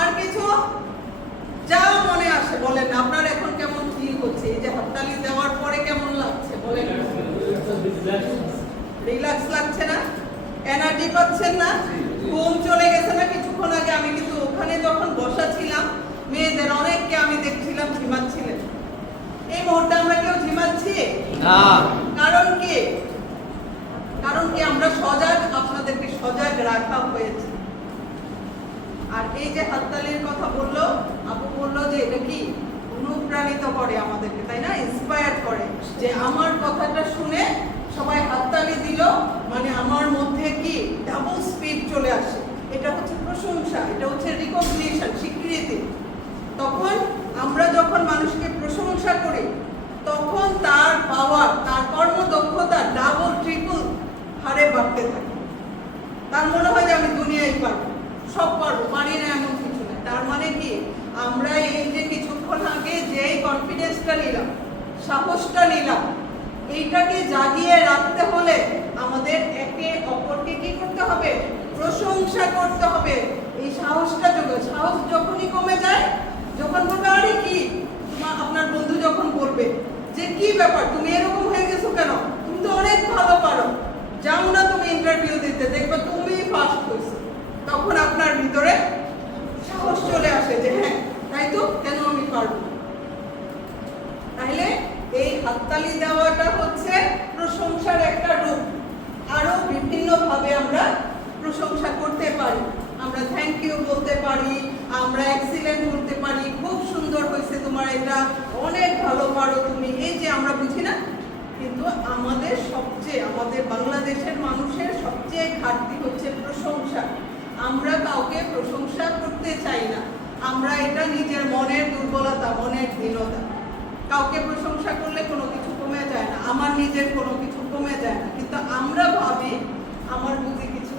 আর কিছু যা মনে আসে বলেন। আপনার এখন কেমন ফিল হচ্ছে? এই যে হাততালি দেওয়ার পরে কেমন লাগছে বলেন? রিল্যাক্স লাগছে না? এনার্জি পাচ্ছেন না? ঘুম চলে গেছে না? কিছুক্ষণ আগে আমি কিন্তু ওখানে যখন বসা ছিলাম, মেয়েদের অনেককে আমি দেখছিলাম ঝিমাচ্ছিলেন। এই মুহূর্তে আমরা কেউ ঝিমাচ্ছি না। কারণ কি? কারণ কি আমরা সজাগ, আপনাদেরকে সজাগ রাখা হয়েছে। আর এই যে হাততালির কথা বললো, আপু বললো যে এটা কি অনুপ্রাণিত করে আমাদেরকে, তাই না? ইন্সপায়ার করে যে আমার কথাটা শুনে সবাই হাততালি দিল, মানে আমার মধ্যে কি ডাবল স্পিড চলে আসে। এটা হচ্ছে প্রশংসা, এটা হচ্ছে রিকগনিশন, স্বীকৃতি। তখন আমরা যখন মানুষকে প্রশংসা করি, তখন তার পাওয়ার, তার কর্মদক্ষতা ডাবল ট্রিপল হারে বাড়তে থাকে। তার মনে হয় যে আমি দুনিয়ায় পারবো, সব পারবো, পারি না এমন কিছু না। তার মানে কি আমরা এই যে কিছুক্ষণ আগে যে কনফিডেন্সটা নিলাম, সাহসটা নিলাম, এইটাকে জাগিয়ে রাখতে হলে আমাদের একে অপরকে কি করতে হবে? প্রশংসা করতে হবে। এই সাহসটা সাহস যখনই কমে যায়, যখন বলবে আরে কি, আপনার বন্ধু যখন বলবে যে কি ব্যাপার তুমি এরকম হয়ে গেছো কেন, তুমি তো অনেক ভালো পারো, যাও না তুমি ইন্টারভিউ দিতে, দেখবে তুমি ফার্স্ট হয়েছো, তখন আপনার ভিতরে সাহস চলে আসে যে হ্যাঁ তাই তো, কেন আমি পারবো। তাহলে এই হাততালি দেওয়াটা হচ্ছে প্রশংসার একটা রূপ। আরো বিভিন্ন ভাবে আমরা প্রশংসা করতে পারি। আমরা থ্যাংক ইউ বলতে পারি, আমরা এক্সিলেন্ট বলতে পারি, খুব সুন্দর হয়েছে তোমার এটা, অনেক ভালো পারো তুমি, এই যে আমরা বুঝি না। কিন্তু আমাদের সবচেয়ে, আমাদের বাংলাদেশের মানুষের সবচেয়ে ঘাটতি হচ্ছে প্রশংসা। আমরা কাউকে প্রশংসা করতে চাই না, আমরা এটা নিজের মনের দুর্বলতা, মনের দীনতা। কাউকে প্রশংসা করলে কোনো কিছু কমে যায় না, আমার নিজের কোনো কিছু কমে যায় না, কিন্তু আমরা ভাবি আমার বুঝি কিছু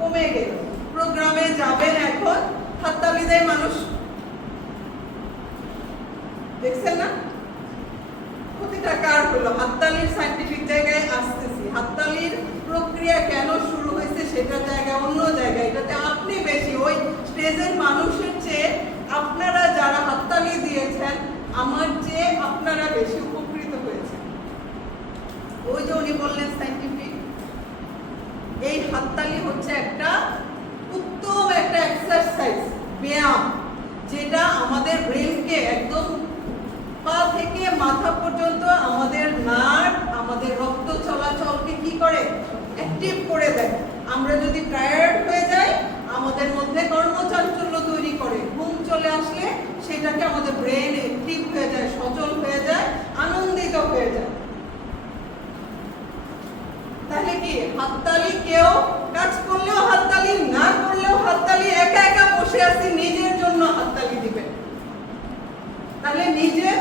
কমে গেল। প্রোগ্রামে যাবেন এখন, হাততালি দেয় মানুষ, দেখছেন না? প্রতিটা কার হলো হাততালির সায়েন্টিফিক জায়গায় আসতেছি। হাততালির প্রক্রিয়া কেন শুরু হয়েছে সেটা জায়গায় অন্য জায়গায়, এটাতে আপনি বেশি, ওই স্টেজের মানুষের চেয়ে আপনারা যারা হাততালি দিয়েছেন আমার চেয়ে আপনারা বেশি উপকৃত হয়েছেন। ওই যে উনি বললেন সায়েন্টিফিক, এই হাততালি হচ্ছে একটা উত্তম একটা এক্সারসাইজ, ব্যায়াম, যেটা আমাদের ব্রেনকে একদম পা থেকে মাথা পর্যন্ত আমাদের নার্ভ, আমাদের রক্ত চলাচলকে কি করে? অ্যাক্টিভ করে দেয়। আমরা যদি টায়ার্ড হয়ে যাই, আমাদের মধ্যে কর্মচাঞ্চল্য তৈরি করে। ঘুম চলে আসলে সেটাকে আমাদের ব্রেন অ্যাক্টিভ হয়ে যায়, সচল হয়ে যায়, আনন্দিত হয়ে যায়। তাহলে কি কি হাততালি, কেউ কাজ করলেও হাততালি, না করলেও হাততালি, একা একা বসে আছি নিজের জন্য হাততালি দিবেন। তাহলে নিজের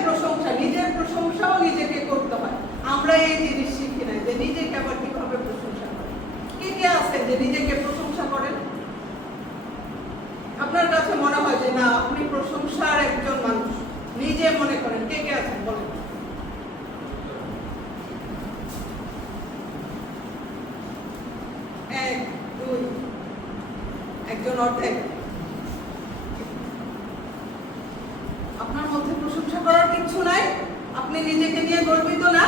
প্রশংসাও নিজেকে করতে হয়। আমরা এই জিনিস শিখি না যে নিজেকে আবার কিভাবে প্রশংসা করেন। কে কে আছে যে নিজেকে প্রশংসা করেন? আপনার কাছে মনে হয় যে না আপনি প্রশংসার একজন মানুষ, নিজে মনে করেন, কে কে আছেন বলেন? এক, দুই, একজন অর্ধেক। আপনার মধ্যে প্রশংসা করার কিছু নাই? আপনি নিজেকে নিয়ে গর্বিত না?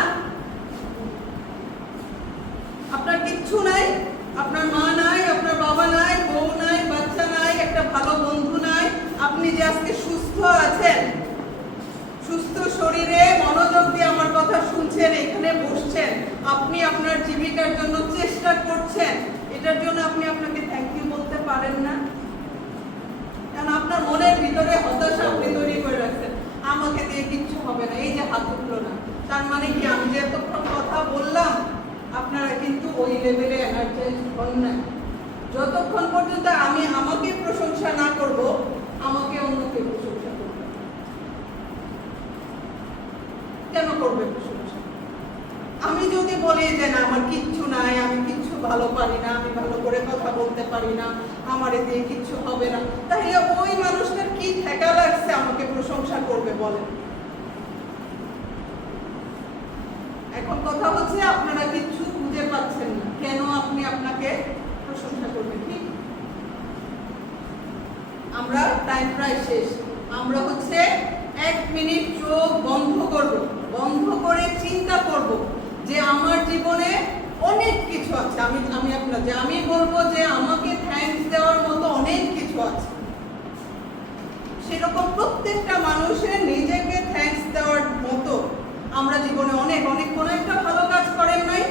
আপনার কিচ্ছু নাই? আপনার মা নাই, আপনার বাবা নাই, বউ নাই, বাচ্চা নাই, একটা ভালো বন্ধু নাই? আপনি যে আজকে সুস্থ আছেন, সুস্থ শরীরে মনোযোগ দিয়ে আমার কথা শুনছেন, এখানে বসছেন, আপনি আপনার জীবিকার জন্য চেষ্টা করছেন, এটার জন্য আপনি আপনাকে থ্যাংক ইউ বলতে পারেন না? কারণ আপনার মনের ভিতরে হতাশা আপনি তৈরি করে রাখছেন, আমাকে দিয়ে কিচ্ছু হবে না, এই যে হাত উঠলো না, তার মানে কি আমি যে এতক্ষণ কথা বললাম আপনারা কিন্তু ওই লেভেলে এনার্জাইজ হন না। যতক্ষণ পর্যন্ত আমি আমাকে প্রশংসা না করব, আমাকে অন্য কেউ প্রশংসা করবে। কেন করবে প্রশংসা? আমি যদি বলি যে না আমার কিচ্ছু নাই, আমি কিচ্ছু ভালো পারি না, আমি ভালো করে কথা বলতে পারি না, আমার এতে কিচ্ছু হবে না, তাহলে ওই মানুষটার কি ঠেকা লাগছে আমাকে প্রশংসা করবে বলেন? এখন কথা হচ্ছে আপনারা কিচ্ছু খুঁজে পাচ্ছেন না, কেন আপনি আপনাকে প্রশংসা করবেন? ঠিক, আমরা টাইম প্রায় শেষ। আমরা হচ্ছে 1 মিনিট চোখ বন্ধ করব, বন্ধ করে চিন্তা করব যে আমার জীবনে অনেক কিছু আছে। আমি বলবো যে আমাকে থ্যাঙ্কস দেওয়ার মতো অনেক কিছু আছে। সেরকম প্রত্যেকটা মানুষের নিজেকে থ্যাঙ্কস দেওয়ার মতো আমরা জীবনে অনেক অনেক কোনো একটা ভালো কাজ করেন নাই,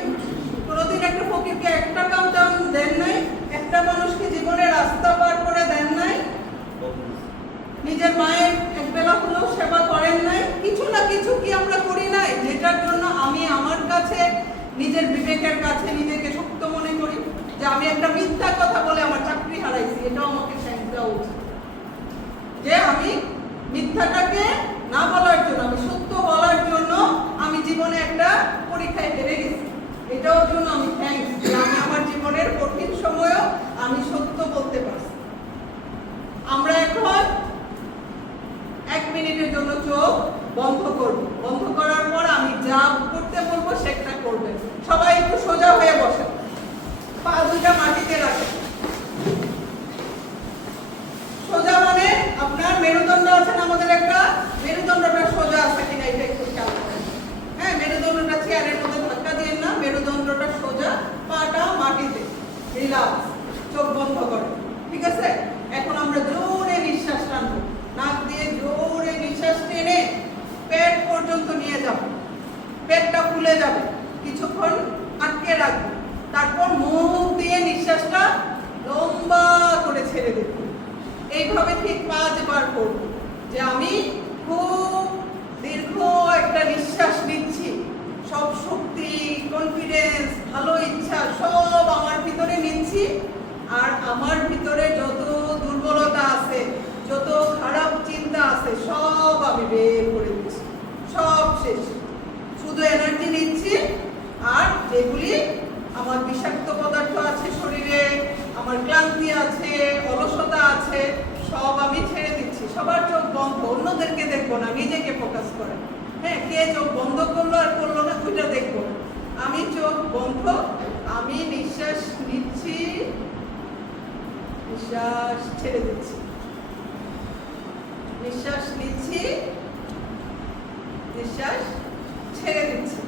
কোনোদিন একটা ফকিরকে 1 টাকাও দান দেন নাই, একটা মানুষকে জীবনে রাস্তা পার করে দেন নাই, নিজের মায়ের একবেলা হলেও সেবা করেন নাই, কিছু না কিছু কি আমরা করি নাই যেটার জন্য আমি আমার কাছে নিজের বিবেকের কাছে নিজেকে শক্ত মনে করি যে আমি একটা মিথ্যা কথা বলে আমার চাকরি হারাইছি, এটাও আমাকে থ্যাঙ্কস দেওয়া উচিত। যে আমি মিথ্যাটাকে না বলার জন্য, আমি সত্য বলার জন্য আমি জীবনে একটা পরীক্ষায় হেরে গেছি, এটার জন্য আমি থ্যাঙ্কস যে আমি আমার জীবনের কঠিন সময়ও আমি সত্য বলতে পারছি। আমরা এখন 1 মিনিটের জন্য চোখ বন্ধ করব, বন্ধ করার পর আমি যা করতে বলবো সেটা করবেন। সবাই একটু সোজা হয়ে বসেন, পা দুইটা মাটিতে রাখেন। সোজা মানে আপনার মেরুদণ্ড আছে না, আমাদের একটা মেরুদণ্ডটা সোজা আছে কিনা এটা একটু খেয়াল করেন। হ্যাঁ, মেরুদণ্ডটা চেয়ারের মধ্যে ধাক্কা দিয়েন না, মেরুদণ্ডটা সোজা, পাটা মাটিতে, রিল্যাক্স, চোখ বন্ধ করেন। ঠিক আছে? এখন আমরা জোরে নিঃশ্বাস টানবো, নাক দিয়ে জোরে নিঃশ্বাস টেনে পেট পর্যন্ত নিয়ে যাব, পেটটা ফুলে যাবে, কিছুক্ষণ আটকে রাখবো, তারপর মুখ দিয়ে নিঃশ্বাসটা লম্বা করে ছেড়ে দেব। এইভাবে ঠিক 5 বার করব, যে আমি খুব দীর্ঘ একটা নিঃশ্বাস নিচ্ছি, সব শক্তি, কনফিডেন্স, ভালো ইচ্ছা সব আমার ভিতরে নিচ্ছি, আর আমার ভিতরে যত দুর্বলতা আছে, যত খারাপ চিন্তা আছে সব আমি বের করে দিচ্ছি, সব শেষ, শুধু এনার্জি নিচ্ছি। আর যেগুলি আমার বিষাক্ত পদার্থ আছে শরীরে, আমার ক্লান্তি আছে, অলসতা আছে, সব আমি ছেড়ে দিচ্ছি। সবার চোখ বন্ধ, অন্যদেরকে দেখবো না, নিজেকে ফোকাস করে। হ্যাঁ, কে চোখ বন্ধ করলো আর করলো না ওইটা দেখবো। আমি চোখ বন্ধ, আমি নিঃশ্বাস নিচ্ছি, নিঃশ্বাস ছেড়ে দিচ্ছি, নিঃশ্বাস নিচ্ছি, নিঃশ্বাস ছেড়ে দিচ্ছি।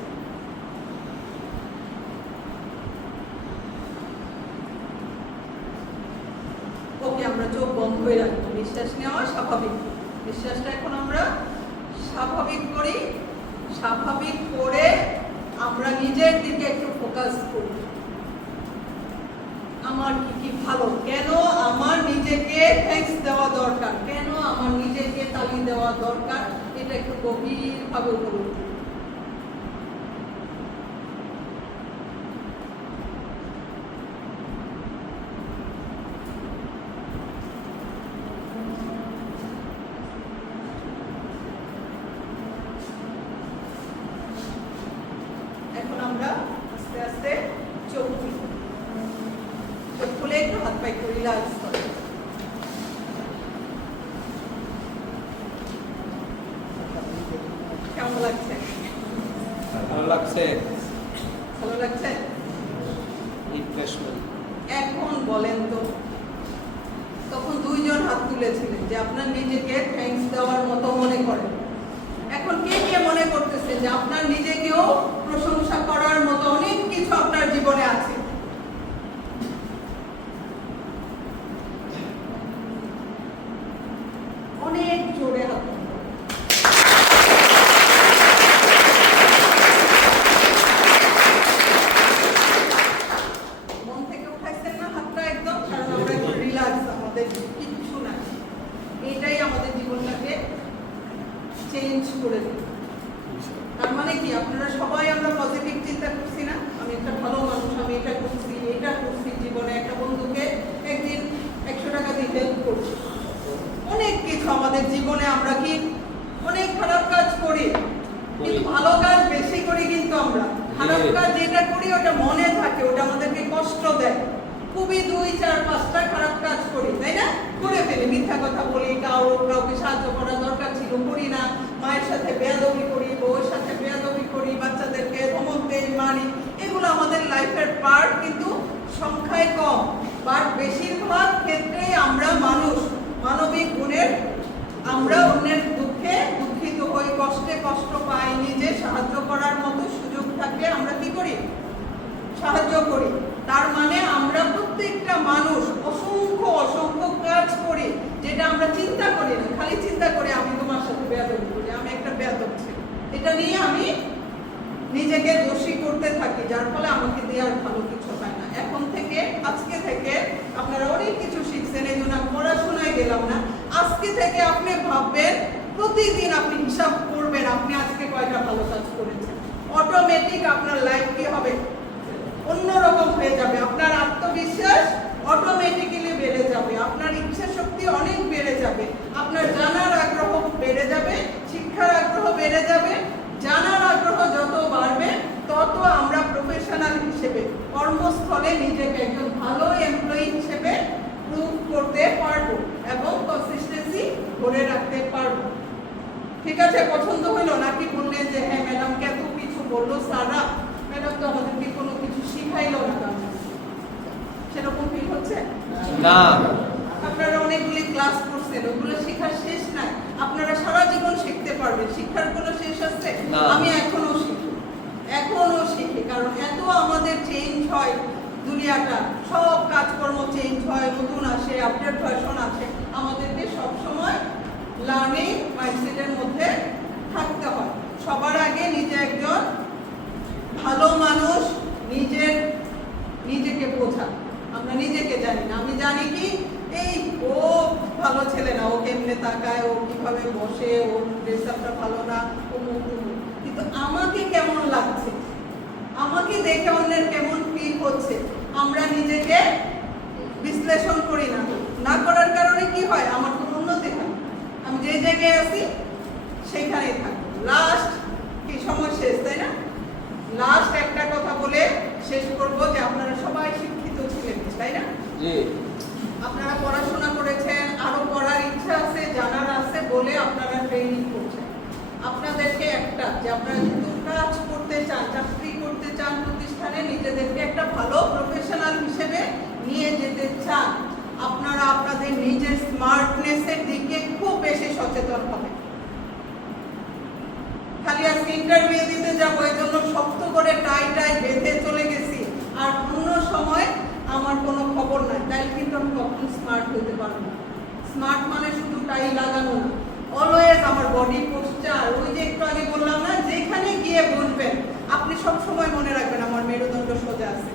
ওকে, আমরা চোখ বন্ধ হয়ে রাখবো, নিঃশ্বাস নেওয়া স্বাভাবিক। নিঃশ্বাসটা এখন আমরা স্বাভাবিক করি, স্বাভাবিক করে আমরা নিজের দিকে একটু ফোকাস করি। আমার কি কি ভালো, কেন আমার নিজেকে থ্যাঙ্কস দেওয়া দরকার, কেন আমার নিজেকে তালি দেওয়া দরকার, এটা একটু গভীরভাবে উপলব্ধি। এখন আমরা আস্তে আস্তে চোখ খুলি। চোখ খুলে একটু হাত পা একটু রিল্যাক্স করে। কেমন লাগছে? ভালো লাগছে, ভালো লাগছে? রিফ্রেশমেন্ট। এখন বলেন তো, তখন দুইজন হাত তুলেছিলেন যে আপনার নিজেকে থ্যাঙ্কস দেওয়ার মতো মনে করেন। এখন কে কে মনে করতেছে যে আপনার নিজেকেও প্রশংসা করার মতো অনেক কিছু আপনার জীবনে আছে? অনেক জোরে হাত তুলুন। মন থেকে উঠাইছেন না হাতটা একদম, কারণ আমরা একটু রিল্যাক্স, আমাদের কিচ্ছু নাই। এটাই আমাদের জীবনটাকে চেঞ্জ করে দেবে। তার মানে কি, আপনারা সবাই আমরা পজিটিভ চিন্তা করছি না? আমি একটা ভালো মানুষ, আমি এটা করছি, এটা করছি জীবনে, একটা বন্ধুকে একদিন 100 টাকা দিয়ে হেল্প করছি। অনেক কিছু আমাদের জীবনে আমরা কি অনেক খারাপ কাজ করি, কিন্তু ভালো কাজ বেশি করি। কিন্তু আমরা খারাপ কাজ যেটা করি ওটা মনে থাকে, ওটা আমাদেরকে কষ্ট দেয়। খুবই 2, 4, 5টা খারাপ কাজ করি, তাই না? করে ফেলি, মিথ্যা কথা বলি, কাউকে সাহায্য করার দরকার ছিল করি না, মায়ের সাথে বেয়াদবি করি, বউয়ের সাথে বেয়াদবি করি, বাচ্চাদেরকে ধমক দেই, মারি। এগুলো আমাদের লাইফের পার্ট, কিন্তু সংখ্যায় কম। বাট বেশিরভাগ ক্ষেত্রে আমরা মানুষ, মানবিক গুণের, আমরা অন্যের দুঃখে দুঃখিত হই, কষ্টে কষ্ট পাই, নিজে সাহায্য করার মতো সুযোগ থাকলে আমরা কি করি? সাহায্য করি। তার মানে আমরা প্রত্যেকটা মানুষ অসংখ্য অসংখ্য কাজ করি যেটা আমরা চিন্তা করি না, খালি চিন্তা করি আমি তোমার সাথে বেয়াদবি করি, আমি একটা বেয়াদব ছেলে, এটা নিয়ে আমি নিজেকে দোষী করতে থাকি, যার ফলে আমাকে দিয়ে আর ভালো কিছু হয় না। এখন থেকে, আজকে থেকে আপনারা অনেক কিছু শিখছেন, এই জন্য আমি পড়াশোনায় গেলাম না। আজকে থেকে আপনি ভাববেন, প্রতিদিন আপনি হিসাব করবেন আপনি আজকে কয়টা ভালো কাজ করেছেন। অটোমেটিক আপনার লাইফ কি হবে? অন্যরকম হয়ে যাবে। আপনার আত্মবিশ্বাস অটোমেটিক্যালি বেড়ে যাবে, আপনার ইচ্ছা শক্তি অনেক বেড়ে যাবে, আপনার জানার আগ্রহ বেড়ে যাবে, শিক্ষার আগ্রহ বেড়ে যাবে। জানার আগ্রহ যত বাড়বে তত আমরা প্রফেশনাল হিসেবে কর্মস্থলে নিজেকে একজন ভালো এমপ্লয়ি হিসেবে প্রুভ করতে পারবো এবং কনসিস্টেন্সি ধরে রাখতে পারবো। ঠিক আছে? পছন্দ হলো নাকি বললেন যে হ্যাঁ ম্যাডামকে এত কিছু বললো স্যাররা, ম্যাডাম তো আমাদেরকে কোনো কিছু শিখাইলো না, সেরকম ফিল হচ্ছে না? আপনারা অনেকগুলি ক্লাস করছেন, ওগুলো শেখার শেষ নাই। আপনারা সারা জীবন শিখতে পারবেন, শিক্ষার কোনো শেষ আছে? আমি এখনো শিখি, কারণ এত আমাদের চেঞ্জ হয়, দুনিয়াটা সব কাজকর্ম চেঞ্জ হয়, নতুন আসে, আপডেট ভার্সন আসে। আমাদেরকে সবসময় লার্নিং মাইন্ডসেটের মধ্যে থাকতে হয়। সবার আগে নিজে একজন ভালো মানুষ, নিজেকে বোঝা। আমরা নিজেকে জানি না, আমি জানি কি এই ও ভালো ছেলে না, ও কেমনে তাকায়, ও কিভাবে বসে, ওর ড্রেস আপটা ভালো না, ও মুখ, কিন্তু আমাকে কেমন লাগছে, আমাকে দেখে অন্যের কেমন ফিল হচ্ছে, আমরা নিজেকে বিশ্লেষণ করি না। না করার কারণে কি হয়? আমার কোনো উন্নতি হয়, আমি যে জায়গায় আছি সেইখানেই থাকবো। লাস্ট কি সময় শেষ, তাই না? লাস্ট একটা কথা বলে শেষ করবো যে আপনারা সবাই শিক্ষিত ছিলেন, তাই না? জি। আপনারা পড়াশোনা করেছেন, আরো পড়ার ইচ্ছা আছে, জানার আছে বলে আপনারা ট্রেনিং করছেন। আপনাদেরকে একটা, যে আপনারা যদি কাজ করতে চান, চাকরি করতে চান, প্রতিষ্ঠানে নিজেদেরকে একটা ভালো প্রফেশনাল হিসেবে নিয়ে যেতে চান, আপনারা আপনাদের নিজের স্মার্টনেসের দিকে খুব বেশি সচেতন হবেন। খালি আজকে ইন্টারভিউ দিতে যাবো এই জন্য শক্ত করে টাই বেঁধে চলে গেছি, আর অন্য সময় আমার কোনো খবর নাই, তাই কিন্তু আমি কখনো স্মার্ট হতে পারবো না। স্মার্ট মানে শুধু টাই লাগানো না, অলওয়েজ আমার বডি পোস্টার, ওই যে একটু আগে বললাম না, যেখানে গিয়ে বসবেন আপনি সব সময় মনে রাখবেন আমার মেরুদণ্ড সোজা আছে।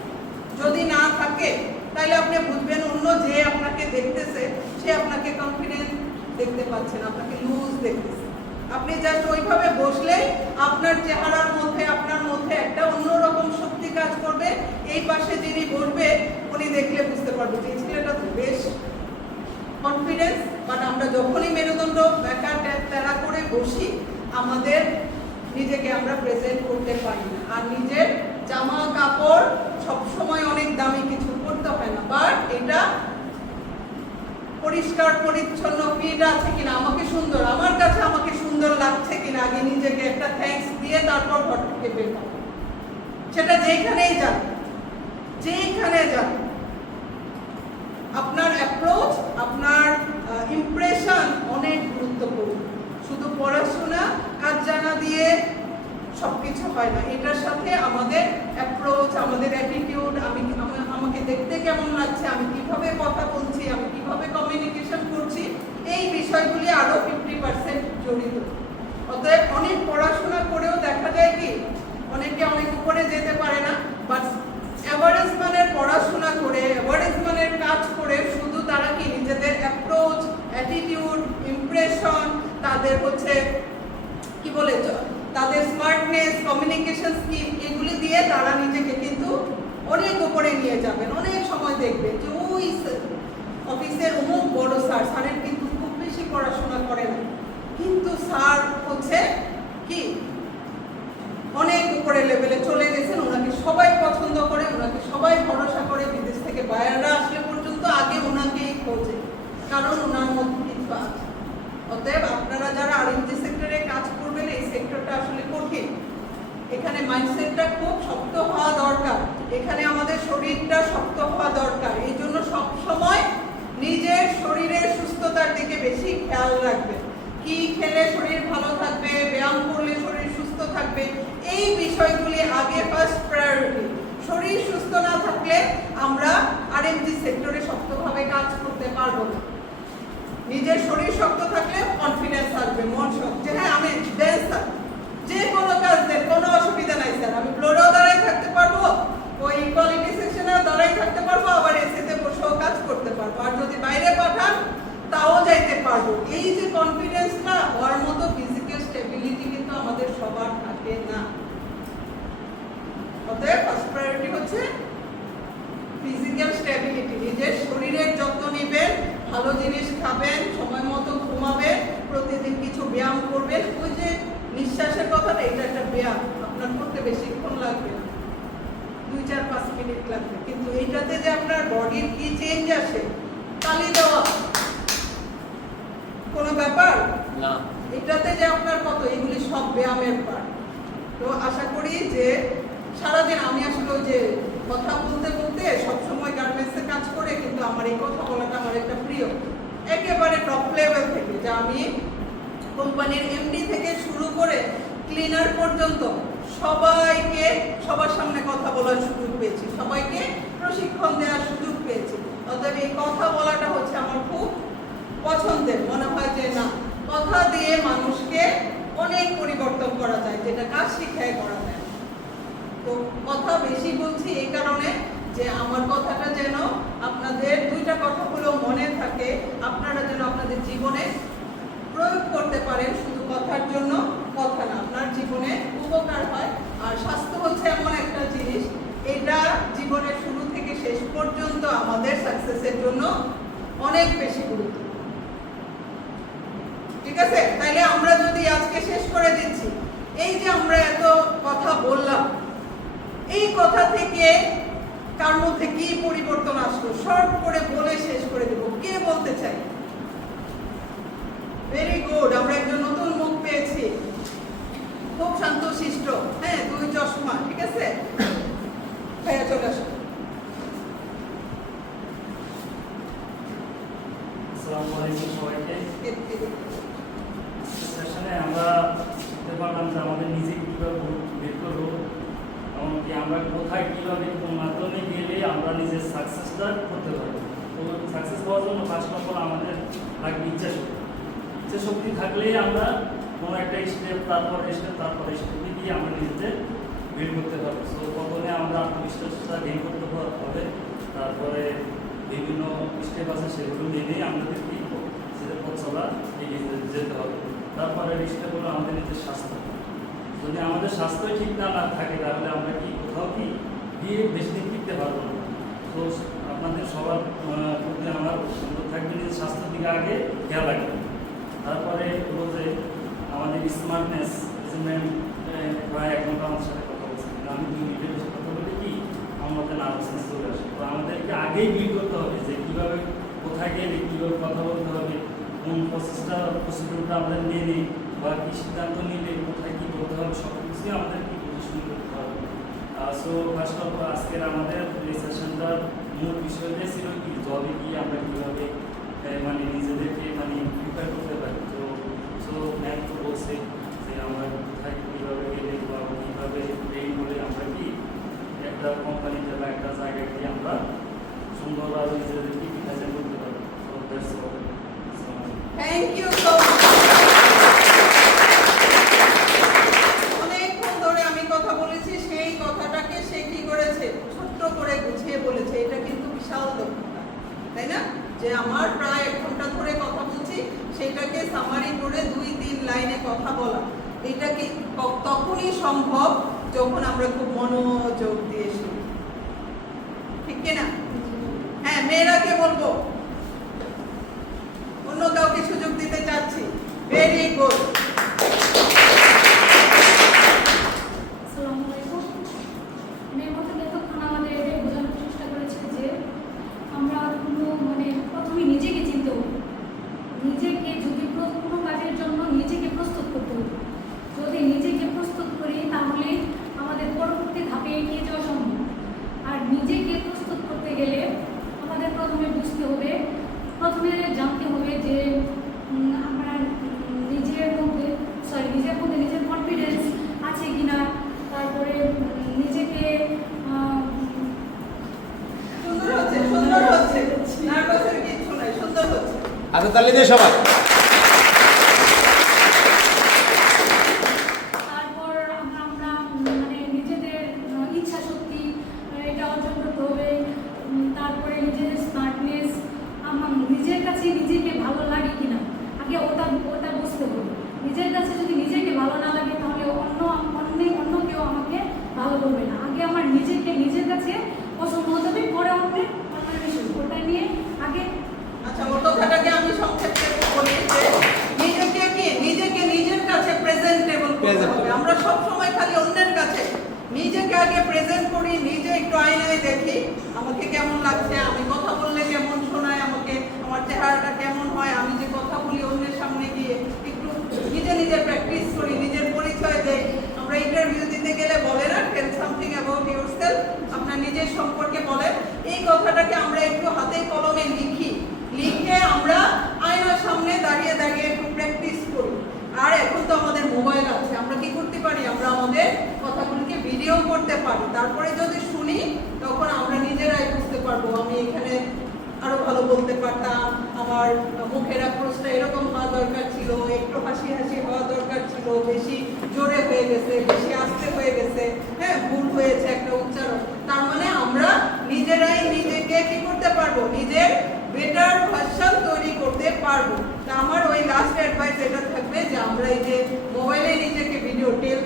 যদি না থাকে তাহলে আপনি বুঝবেন অন্য যে আপনাকে দেখতেছে সে আপনাকে কনফিডেন্ট দেখতে পাচ্ছে না, আপনাকে লুজ দেখতেছে। আপনি জাস্ট ওইভাবে বসলেই আপনার চেহারার মধ্যে, আপনার মধ্যে একটা অন্যরকম শক্তি কাজ করবে। এই পাশে যিনি বসবে উনি দেখলে বুঝতে পারবে যে এই ছেলেটা তো বেশ কনফিডেন্স। বাট আমরা যখনই মেরুদণ্ড ব্যাকা তেরা করে বসি, আমাদের নিজেকে আমরা প্রেজেন্ট করতে পারি না, আর নিজের কাপড় সবসময় অনেক দামি কিছু পরতে হয় না, বাট এটা পরিষ্কার পরিচ্ছন্ন ফিট আছে কিনা, আমাকে সুন্দর, আমার কাছে আমাকে সুন্দর লাগছে কিনা, আগে নিজেকে একটা থ্যাঙ্কস দিয়ে তারপর ঘর থেকে বের হবো। সেটা যেখানেই যান, যেখানে যান, আপনার অ্যাপ্রোচ, আপনার ইমপ্রেশন অনেক গুরুত্বপূর্ণ। শুধু পড়াশোনা কাজ জানা দিয়ে সবকিছু হয় না, এটার সাথে আমাদের অ্যাপ্রোচ, আমাদের অ্যাটিটিউড, আমাকে দেখতে কেমন লাগছে, আমি কিভাবে কথা বলছি, আমি কিভাবে কমিউনিকেশন করছি, এই বিষয়গুলি আরো 50% জড়িত। অতএব অনেক পড়াশোনা করেও দেখা যায় কি অনেকে অনেক উপরে যেতে পারে না, বাট অ্যাভারেজ মানের পড়াশোনা করে, অ্যাভারেজ মানের কাজ করে শুধু তারা কি নিজেদের অ্যাপ্রোচ, অ্যাটিটিউড, ইমপ্রেশন, তাদের হচ্ছে কি বলে তাদের স্মার্টনেস, কমিউনিকেশন স্কিল, এগুলি দিয়ে তারা নিজেকে কিন্তু অনেক উপরে নিয়ে যাবেন। অনেক সময় দেখবে যে ওই অফিসের অমুক বড় স্যারের কিন্তু খুব বেশি পড়াশোনা করে না, কিন্তু স্যার হচ্ছে কি অনেক উপরে লেভেলে চলে গেছেন, ওনাকে সবাই পছন্দ করে, ওনাকে সবাই ভরসা করে, বিদেশ থেকে বায়াররা আসলে পর্যন্ত আগে ওনাকেই খোঁজে, কারণ ওনার মধ্যে কিছু আছে। অতএব আপনারা যারা আরএমজি সেক্টরে কাজ করবেন, এই সেক্টরটা আসলে কঠিন, এখানে মাইন্ডসেটটা খুব শক্ত হওয়া দরকার, এখানে আমাদের শরীরটা শক্ত হওয়া দরকার। এই জন্য সবসময় নিজের শরীরের সুস্থতার দিকে বেশি খেয়াল রাখবেন। কি খেলে শরীর ভালো থাকবে, ব্যায়াম করলে শরীর সুস্থ থাকবে, এই বিষয়গুলি আগে ফার্স্ট প্রায়োরিটি। শরীর সুস্থ না থাকলে আমরা আরএমজি সেক্টরে শক্তভাবে কাজ করতে পারবো না। নিজের শরীর শক্ত থাকলে কনফিডেন্স আসবে, মন শক্ত, যে হ্যাঁ আমি দেন স্যার, যে কোনো কাজ দেন, কোনো অসুবিধা নাই স্যার, আমি ফ্লোরেও দাঁড়াই থাকতে পারবো, ওই কোয়ালিটি সেকশনেও দাঁড়াই থাকতে পারবো, আবার এসিতে বসেও কাজ করতে পারবো, আর যদি বাইরে পাঠান তাও যাইতে পারবো। এই যে কনফিডেন্সটা হওয়ার মতো ফিজিক্যাল স্টেবিলিটি কিন্তু আমাদের সবার থাকে না। অতএব ফার্স্ট প্রায়োরিটি হচ্ছে ফিজিক্যাল স্টেবিলিটি। নিজের শরীরের যত্ন নেবেন, ভালো জিনিস খাবেন, সময় মতো ঘুমাবেন, প্রতিদিন কিছু ব্যায়াম করবেন। ওই যে নিঃশ্বাসের কথাটা, এটা একটা ব্যায়াম, আপনার করতে বেশিক্ষণ লাগবে না, 2-4-5 মিনিট লাগবে, কিন্তু এইটাতে যে আপনার বডির কি চেঞ্জ আসে, তালি দেওয়া কোনো ব্যাপার না, এটাতে যে আপনার কত, এগুলি সব ব্যায়ামের পার্ট। তো আশা করি যে সারাদিন আমি আসলে ওই যে কথা বলতে বলতে সবসময় গার্মেন্টসে কাজ করে, কিন্তু আমার এই কথা বলাটা আমার একটা প্রিয়, একেবারে টপ লেভেল থেকে, যে আমি কোম্পানির এমডি থেকে শুরু করে ক্লিনার পর্যন্ত সবাইকে সবার সামনে কথা বলার সুযোগ পেয়েছি, সবাইকে প্রশিক্ষণ দেওয়ার সুযোগ পেয়েছি। অতএব এই কথা বলাটা হচ্ছে আমার খুব পছন্দের। মনে হয় যে না, কথা দিয়ে মানুষকে অনেক পরিবর্তন করা যায়, যেটা কাজ শিখায় করা যায়। তো কথা বেশি বলছি এই কারণে যে আমার কথাটা যেন আপনাদের, দুইটা কথা হলেও মনে থাকে, আপনারা যেন আপনাদের জীবনে প্রয়োগ করতে পারেন। শুধু কথার জন্য কথা না, আপনার জীবনে উপকার হয়। আর স্বাস্থ্য হচ্ছে এমন একটা জিনিস, এটা জীবনের শুরু থেকে শেষ পর্যন্ত আমাদের সাকসেসের জন্য অনেক বেশি গুরুত্ব। ঠিক আছে, তাইলে আমরা যদি আজকে শেষ করে দিচ্ছি, এই যে আমরা এত কথা বললাম, এই কথা থেকে কার মধ্যে কি পরিবর্তন আসলো, শর্ট করে বলে শেষ করে দেব। কে বলতে চাই? ভেরি গুড, আমরা একজন নতুন মুখ পেয়েছি, খুব শান্তশিষ্ট, হ্যাঁ, 2 চশমা, ঠিক আছে, ভাইয়া চলে আসো। আসসালামু আলাইকুম সবাইকে। সেশনে আমরা শিখতে পারলাম যে আমাদের নিজে কীভাবে বের করবো, এমনকি আমরা কোথায় কীভাবে কোন মাধ্যমে গেলে আমরা নিজের সাকসেসটা করতে পারি। তো সাকসেস হওয়ার জন্য ফার্স্ট অফ অল আমাদের লাগবে ইচ্ছা শক্তি। ইচ্ছা শক্তি থাকলেই আমরা কোনো একটা স্টেপ, তারপরে স্টেপে গিয়ে আমরা নিজেদের বের করতে পারবো। সো প্রথমে আমরা আত্মবিশ্বাসটা গেইন করতে হবে, তারপরে বিভিন্ন স্টেপ আছে সেগুলো মেনেই আমাদেরকে সেটা পথ চলা এগিয়ে যেতে হবে। তারপরে স্টেপ হলো আমাদের নিজের স্বাস্থ্য। যদি আমাদের স্বাস্থ্য ঠিক না থাকে তাহলে আমরা কি কোথাও কি গিয়ে বেশি দিন টিকতে পারবো না। তো আপনাদের সবার প্রতি আমার অনুরোধ থাকবে নিজের স্বাস্থ্যের দিকে আগে খেয়াল রাখবেন। তারপরে হলো যে আমাদের স্মার্টনেস, প্রায় 1 ঘন্টা আমাদের সাথে কথা বলছেন, আমি 2 মিনিটের বেশি কথা বলে কি নার্ভাসনেস চলে আসে। তো আমাদেরকে আগেই বিল করতে হবে যে কীভাবে কোথায় গেলে কীভাবে কথা বলতে হবে, কোন প্রসিডিউরটা আমাদের নিয়ে নিই বা কী সিদ্ধান্ত নিলে কোথায় কী করতে হবে, সব কিছুই আমাদেরকে পজিশন করতে হবে। সো ফার্স্ট অফ অল আজকের আমাদের এই সেশনটার মূল বিষয়টা ছিল কি জবে গিয়ে আমরা কীভাবে মানে নিজেদেরকে মানে প্রিপেয়ার করতে পারি। তো সো ম্যাম তো বলছে যে আমরা কোথায় কীভাবে গেলে বা কীভাবে ট্রেন করে আমরা কি একটা কোম্পানিতে বা একটা জায়গায় গিয়ে আমরা সুন্দরভাবে নিজেদেরকে প্রিপেয়ার করতে পারি। তো that's all. Thank you so much. অনেকক্ষণ ধরে আমি কথা বলেছি, সেই কথাটাকে সে কি করেছে, ছোট্ট করে গুছিয়ে বলেছে। এটা কিন্তু বিশাল দক্ষতা, তাই না? যে আমার প্রায় 1 ঘন্টা ধরে কথা বলছি, সেটাকে সামারি করে 2-3 লাইনে কথা বলা, এটা কি তখনই সম্ভব যখন আমরা খুব মনোযোগ দিয়ে শুনি, ঠিক কিনা? হ্যাঁ, মেয়েরাকে বলবো, অন্য কাউকে সুযোগ দিতে চাচ্ছি। Very good. আসসালামু আলাইকুম। মেয়ের এতক্ষণ আমাদের এটাই বোঝানোর চেষ্টা করেছে যে আমরা মানে প্রথমে নিজেকে চিনতে হবে, নিজেকে যদি কোনো কাজের জন্য নিজেকে প্রস্তুত করতে হবে। যদি নিজেকে প্রস্তুত করি তাহলে আমাদের পরবর্তী ধাপে এগিয়ে যাওয়া সম্ভব। আর নিজেকে প্রস্তুত করতে গেলে আমাদের প্রথমে বুঝতে হবে, প্রথমে জানতে হবে যে আমরা নিজের মধ্যে নিজের কনফিডেন্স আছে কিনা, তারপরে নিজেকে সুন্দর হচ্ছে, সুন্দর হচ্ছে, নার্ভাসের কিছু নাই, সুন্দর হচ্ছে। আচ্ছা তাহলে দিয়ে সবাই তারপর আমরা মানে নিজেদের ইচ্ছা শক্তি এটা অর্জন করতে হবে। তারপরে নিজেদের স্মার্টনেস, আমার নিজের কাছে নিজেকে ভালো লাগে কিনা আগে ওটা বুঝতে হবে। নিজের কাছে যদি নিজেকে ভালো না লাগে তাহলে অন্য কেউ আমাকে ভালো করবে না। আগে আমার নিজের কাছে পছন্দ হতে হবে, পরে অন্যের বিষয় ওটা নিয়ে আগে। আচ্ছা, ওর কথাটাকে আমি সংক্ষেপে বলি যে নিজেকে নিজের কাছে প্রেজেন্টেবল করতে হবে। আমরা সব সময় খালি অন্যের কাছে, নিজেকে আগে প্রেজেন্ট করি। নিজে একটু আয়নায় দেখি আমাকে কেমন লাগছে, আমি কথা বললে কেমন শোনায় আমাকে, আমার চেহারাটা কেমন হয়, আমি যে কথা বলি অন্যের সামনে গিয়ে একটু নিজে প্র্যাকটিস করি, নিজের পরিচয় দেই। আমরা ইন্টারভিউ দিতে গেলে বলে না, টেল সামথিং অ্যাবাউট ইয়োরসেলফ, আপনার নিজের সম্পর্কে বলেন। এই কথাটাকে আমরা একটু হাতে কলমে লিখে আমরা আয়নার সামনে দাঁড়িয়ে একটু প্র্যাকটিস করি। আর এখন তো আমাদের মোবাইল আছে, আমরা কি করতে পারি, আমরা আমাদের কথাগুলিকে ভিডিও করতে পারি। তারপরে যদি শুনি তখন আমরা নিজেরাই বুঝতে পারবো আমি এখানে আরো ভালো বলতে পারতাম, আমার মুখের অ্যাপ্রোচটা এরকম হওয়া দরকার ছিল, একটু হাসি হওয়া দরকার ছিল, বেশি জোরে হয়ে গেছে, বেশি আস্তে হয়ে গেছে, হ্যাঁ ভুল হয়েছে একটা উচ্চারণ। তার মানে আমরা নিজেরাই নিজেকে কি করতে পারবো, নিজের বেটার ভার্সন তৈরি করতে পারবো। তা আমার ওই লাস্ট অ্যাডভাইস এটা থাকবে যে আমরা এই যে মোবাইলে নিজেকে ভিডিও টেল,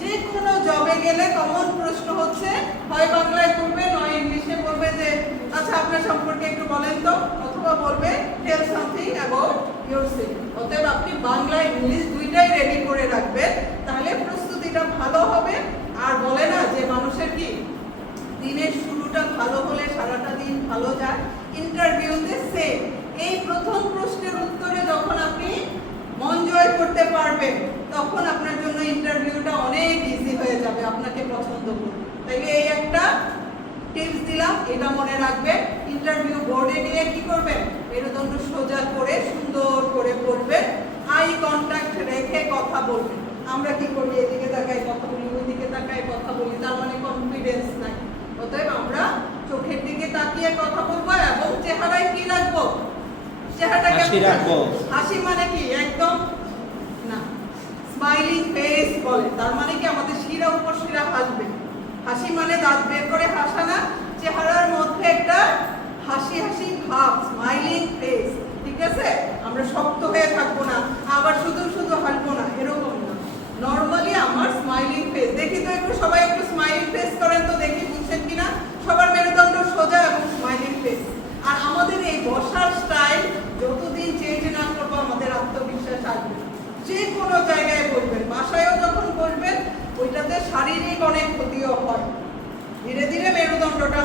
যে কোনো জবে গেলে কমন প্রশ্ন হচ্ছে হয় বাংলায় বলবে নয় ইংলিশে বলবে যে আচ্ছা আপনার সম্পর্কে একটু বলেন তো, অথবা বলবে টেল সামথিং অ্যাবাউট ইয়োরসেলফ। অতএব আপনি বাংলা ইংলিশ দুইটাই রেডি করে রাখবেন, তাহলে প্রস্তুতিটা ভালো হবে। আর বলে না যে মানুষের কি দিনের শুরুটা ভালো হলে সারাটা দিন ভালো যায়। ইন্টারভিউতে সেম, এই প্রথম প্রশ্নের উত্তরে যখন আপনি মন জয় করতে পারবেন তখন আপনার জন্য ইন্টারভিউটা অনেক ইজি হয়ে যাবে, আপনাকে পছন্দ করবে। তাইলে এই একটা টিপস দিলাম, এটা মনে রাখবেন। ইন্টারভিউ বোর্ডে নিয়ে কি করবেন, মেরুদণ্ড সোজা করে সুন্দর করে পড়বেন, আই কন্টাক্ট রেখে কথা বলবেন। আমরা কি করি, এদিকে তাকাই কথা বলি, ওইদিকে তাকাই কথা বলি, তার মানে কনফিডেন্স নাই। অতএব আমরা চোখের দিকে তাকিয়ে কথা বলবো এবং চেহারায় কি রাখবো, চেহারাটাকে রাখবো। হাসি মানে কি একদম না, স্মাইলিং ফেস বলে, তার মানে কি আমাদের শিরা উপশিরা হাসবে। হাসি মানে দাঁত বের করে হাসা না, চেহারার মধ্যে একটা হাসি ভাব, স্মাইলিং ফেস, ঠিক আছে? আমরা শক্ত হয়ে থাকবো না, আবার শুধু হাসবো না, এরকম না। নরমালি আমার স্মাইলিং ফেস দেখি তো, একটু সবাই একটু স্মাইলিং ফেস করেন তো দেখি, বুঝছেন কিনা? সবার মেরুদণ্ড সোজা এবং স্মাইলিং ফেস। আর আমাদের এই বসার স্টাইল যতদিন চেঞ্জ না করবো আমাদের আত্মবিশ্বাস আসবে। যে কোনো জায়গায় বসবেন, বাসায়ও যখন বসবেন ওইটাতে শারীরিক অনেক ক্ষতিও হয়। ধীরে ধীরে মেরুদণ্ডটা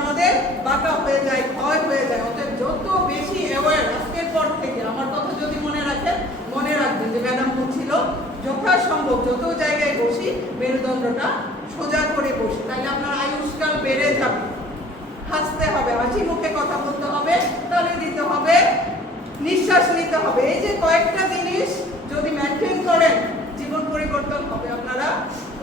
বাঁকা হয়ে যায়, ক্ষয় হয়ে যায়। অতএব যত বেশি অ্যাওয়ার আজকের পর থেকে, আমার কথা যদি মনে রাখেন, মনে রাখবেন যে ম্যাডাম বলছিল যথাসম্ভব যত জায়গায় বসি মেরুদণ্ডটা সোজা করে বসি, তাহলে আপনার আয়ুষ্কাল বেড়ে যাবে। হাসতে হবে, হাসি মুখে কথা বলতে হবে, তালি দিতে হবে, নিঃশ্বাস নিতে হবে। এই যে কয়েকটা জিনিস যদি মেনটেন করেন, জীবন পরিবর্তন হবে, আপনারা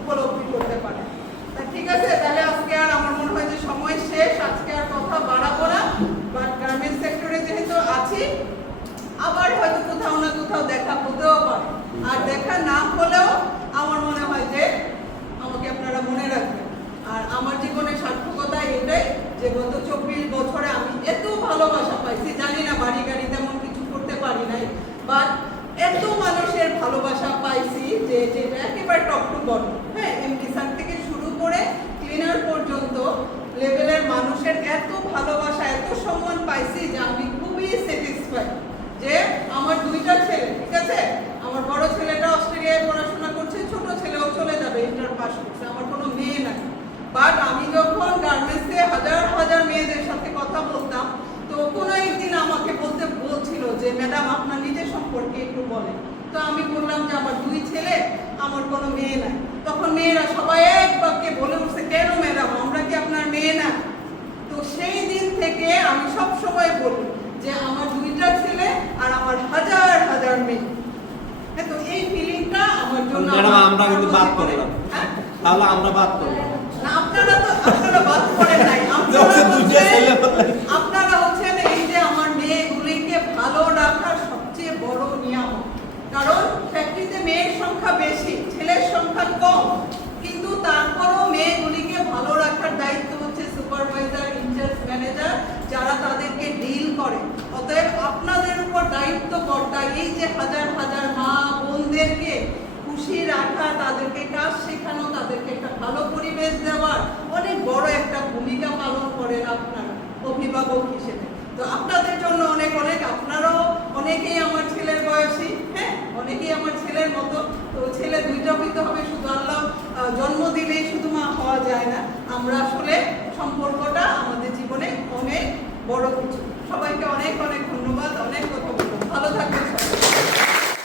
উপলব্ধি করতে পারেন। তা ঠিক আছে, তাহলে আজকে আর আমার মনে হয় যে সময় শেষ, আজকে আর কথা বাড়াবো না। বাট গার্মেন্টস সেক্টরে যেহেতু আছি, আবার হয়তো কোথাও না কোথাও দেখা হতেও পারে। আর দেখা না হলেও আমার মনে হয় যে আমাকে আপনারা মনে রাখবেন। আর আমার জীবনের সার্থকতা এটাই যে গত 24 বছরে আমি এত ভালোবাসা পাইছি। জানি না বাড়ি গাড়ি তেমন কিছু করতে পারি নাই, বাট এত মানুষের ভালোবাসা পাইছি যে যেটা একেবারে টপ টু বটম। হ্যাঁ, এমপি স্যার থেকে শুরু করে ক্লিনার পর্যন্ত লেভেলের মানুষের এত ভালোবাসা, এত সম্মান পাইছি যে আমি খুবই স্যাটিসফাইড। যে আমার দুইটা ছেলে, ঠিক আছে, আমার বড় ছেলেটা অস্ট্রেলিয়ায় পড়াশোনা করছে, ছোট ছেলেও চলে যাবে, ইন্টার পাস করছে, আমার কোনো মেয়ে নাই। বাট আমি যখন গার্মেন্টসে হাজার হাজার মেয়েদের সাথে কথা বলতাম, তো কোনো একদিন আমাকে বলছিল যে ম্যাডাম আপনার নিজের সম্পর্কে একটু বলেন। তো আমি বললাম যে আমার দুই ছেলে, আমার কোনো মেয়ে নাই। তখন মেয়েরা সবাই এক বাক্যে বলে উঠছে, কেন ম্যাডাম, আমরা কি আপনার মেয়ে না? তো সেই দিন থেকে আমি সব সময় বলি যে আমার দুইটা ছেলে আর আমার হাজার হাজার মেয়ে। তো এই ফিলিংটা আমার জন্য আমরা কিন্তু বাদ করলাম, তাহলে আমরা বাদ করলাম না, আপনারা বাদ করেন নাই। আপনারা হচ্ছেন এই যে আমার মেয়েগুলিকে ভালো রাখার সবচেয়ে বড় নিয়ামক। কারণ ফ্যাক্টরিতে মেয়ের সংখ্যা বেশি, ছেলের সংখ্যা কম, কিন্তু তারপরও মেয়েগুলিকে ভালো রাখার দায়িত্ব হচ্ছে সুপারভাইজার, ইনচার্জ ম্যানেজার, যারা তাদেরকে ডিল করে। অতএব আপনাদের উপর দায়িত্ব কর্তা এই যে হাজার হাজার মা বোনদেরকে খুশি রাখা, তাদেরকে কাজ শেখানো, তাদেরকে একটা ভালো পরিবেশ দেওয়ার অনেক বড় একটা ভূমিকা পালন করেন আপনারা অভিভাবক হিসেবে। তো আপনাদের জন্য অনেক অনেক, আপনারাও অনেকেই আমার ছেলের বয়সী, হ্যাঁ, অনেকেই আমার ছেলের মতো। তো ছেলে দুইটা হইতে হবে, শুধু আল্লাহ জন্ম দিলেই শুধু মা হওয়া যায় না। আমরা আসলে সম্পর্কটা আমাদের জীবনে অনেক বড় কিছু। সবাইকে অনেক অনেক ধন্যবাদ, অনেক কথা বলবো। ভালো থাকবেন সবাই।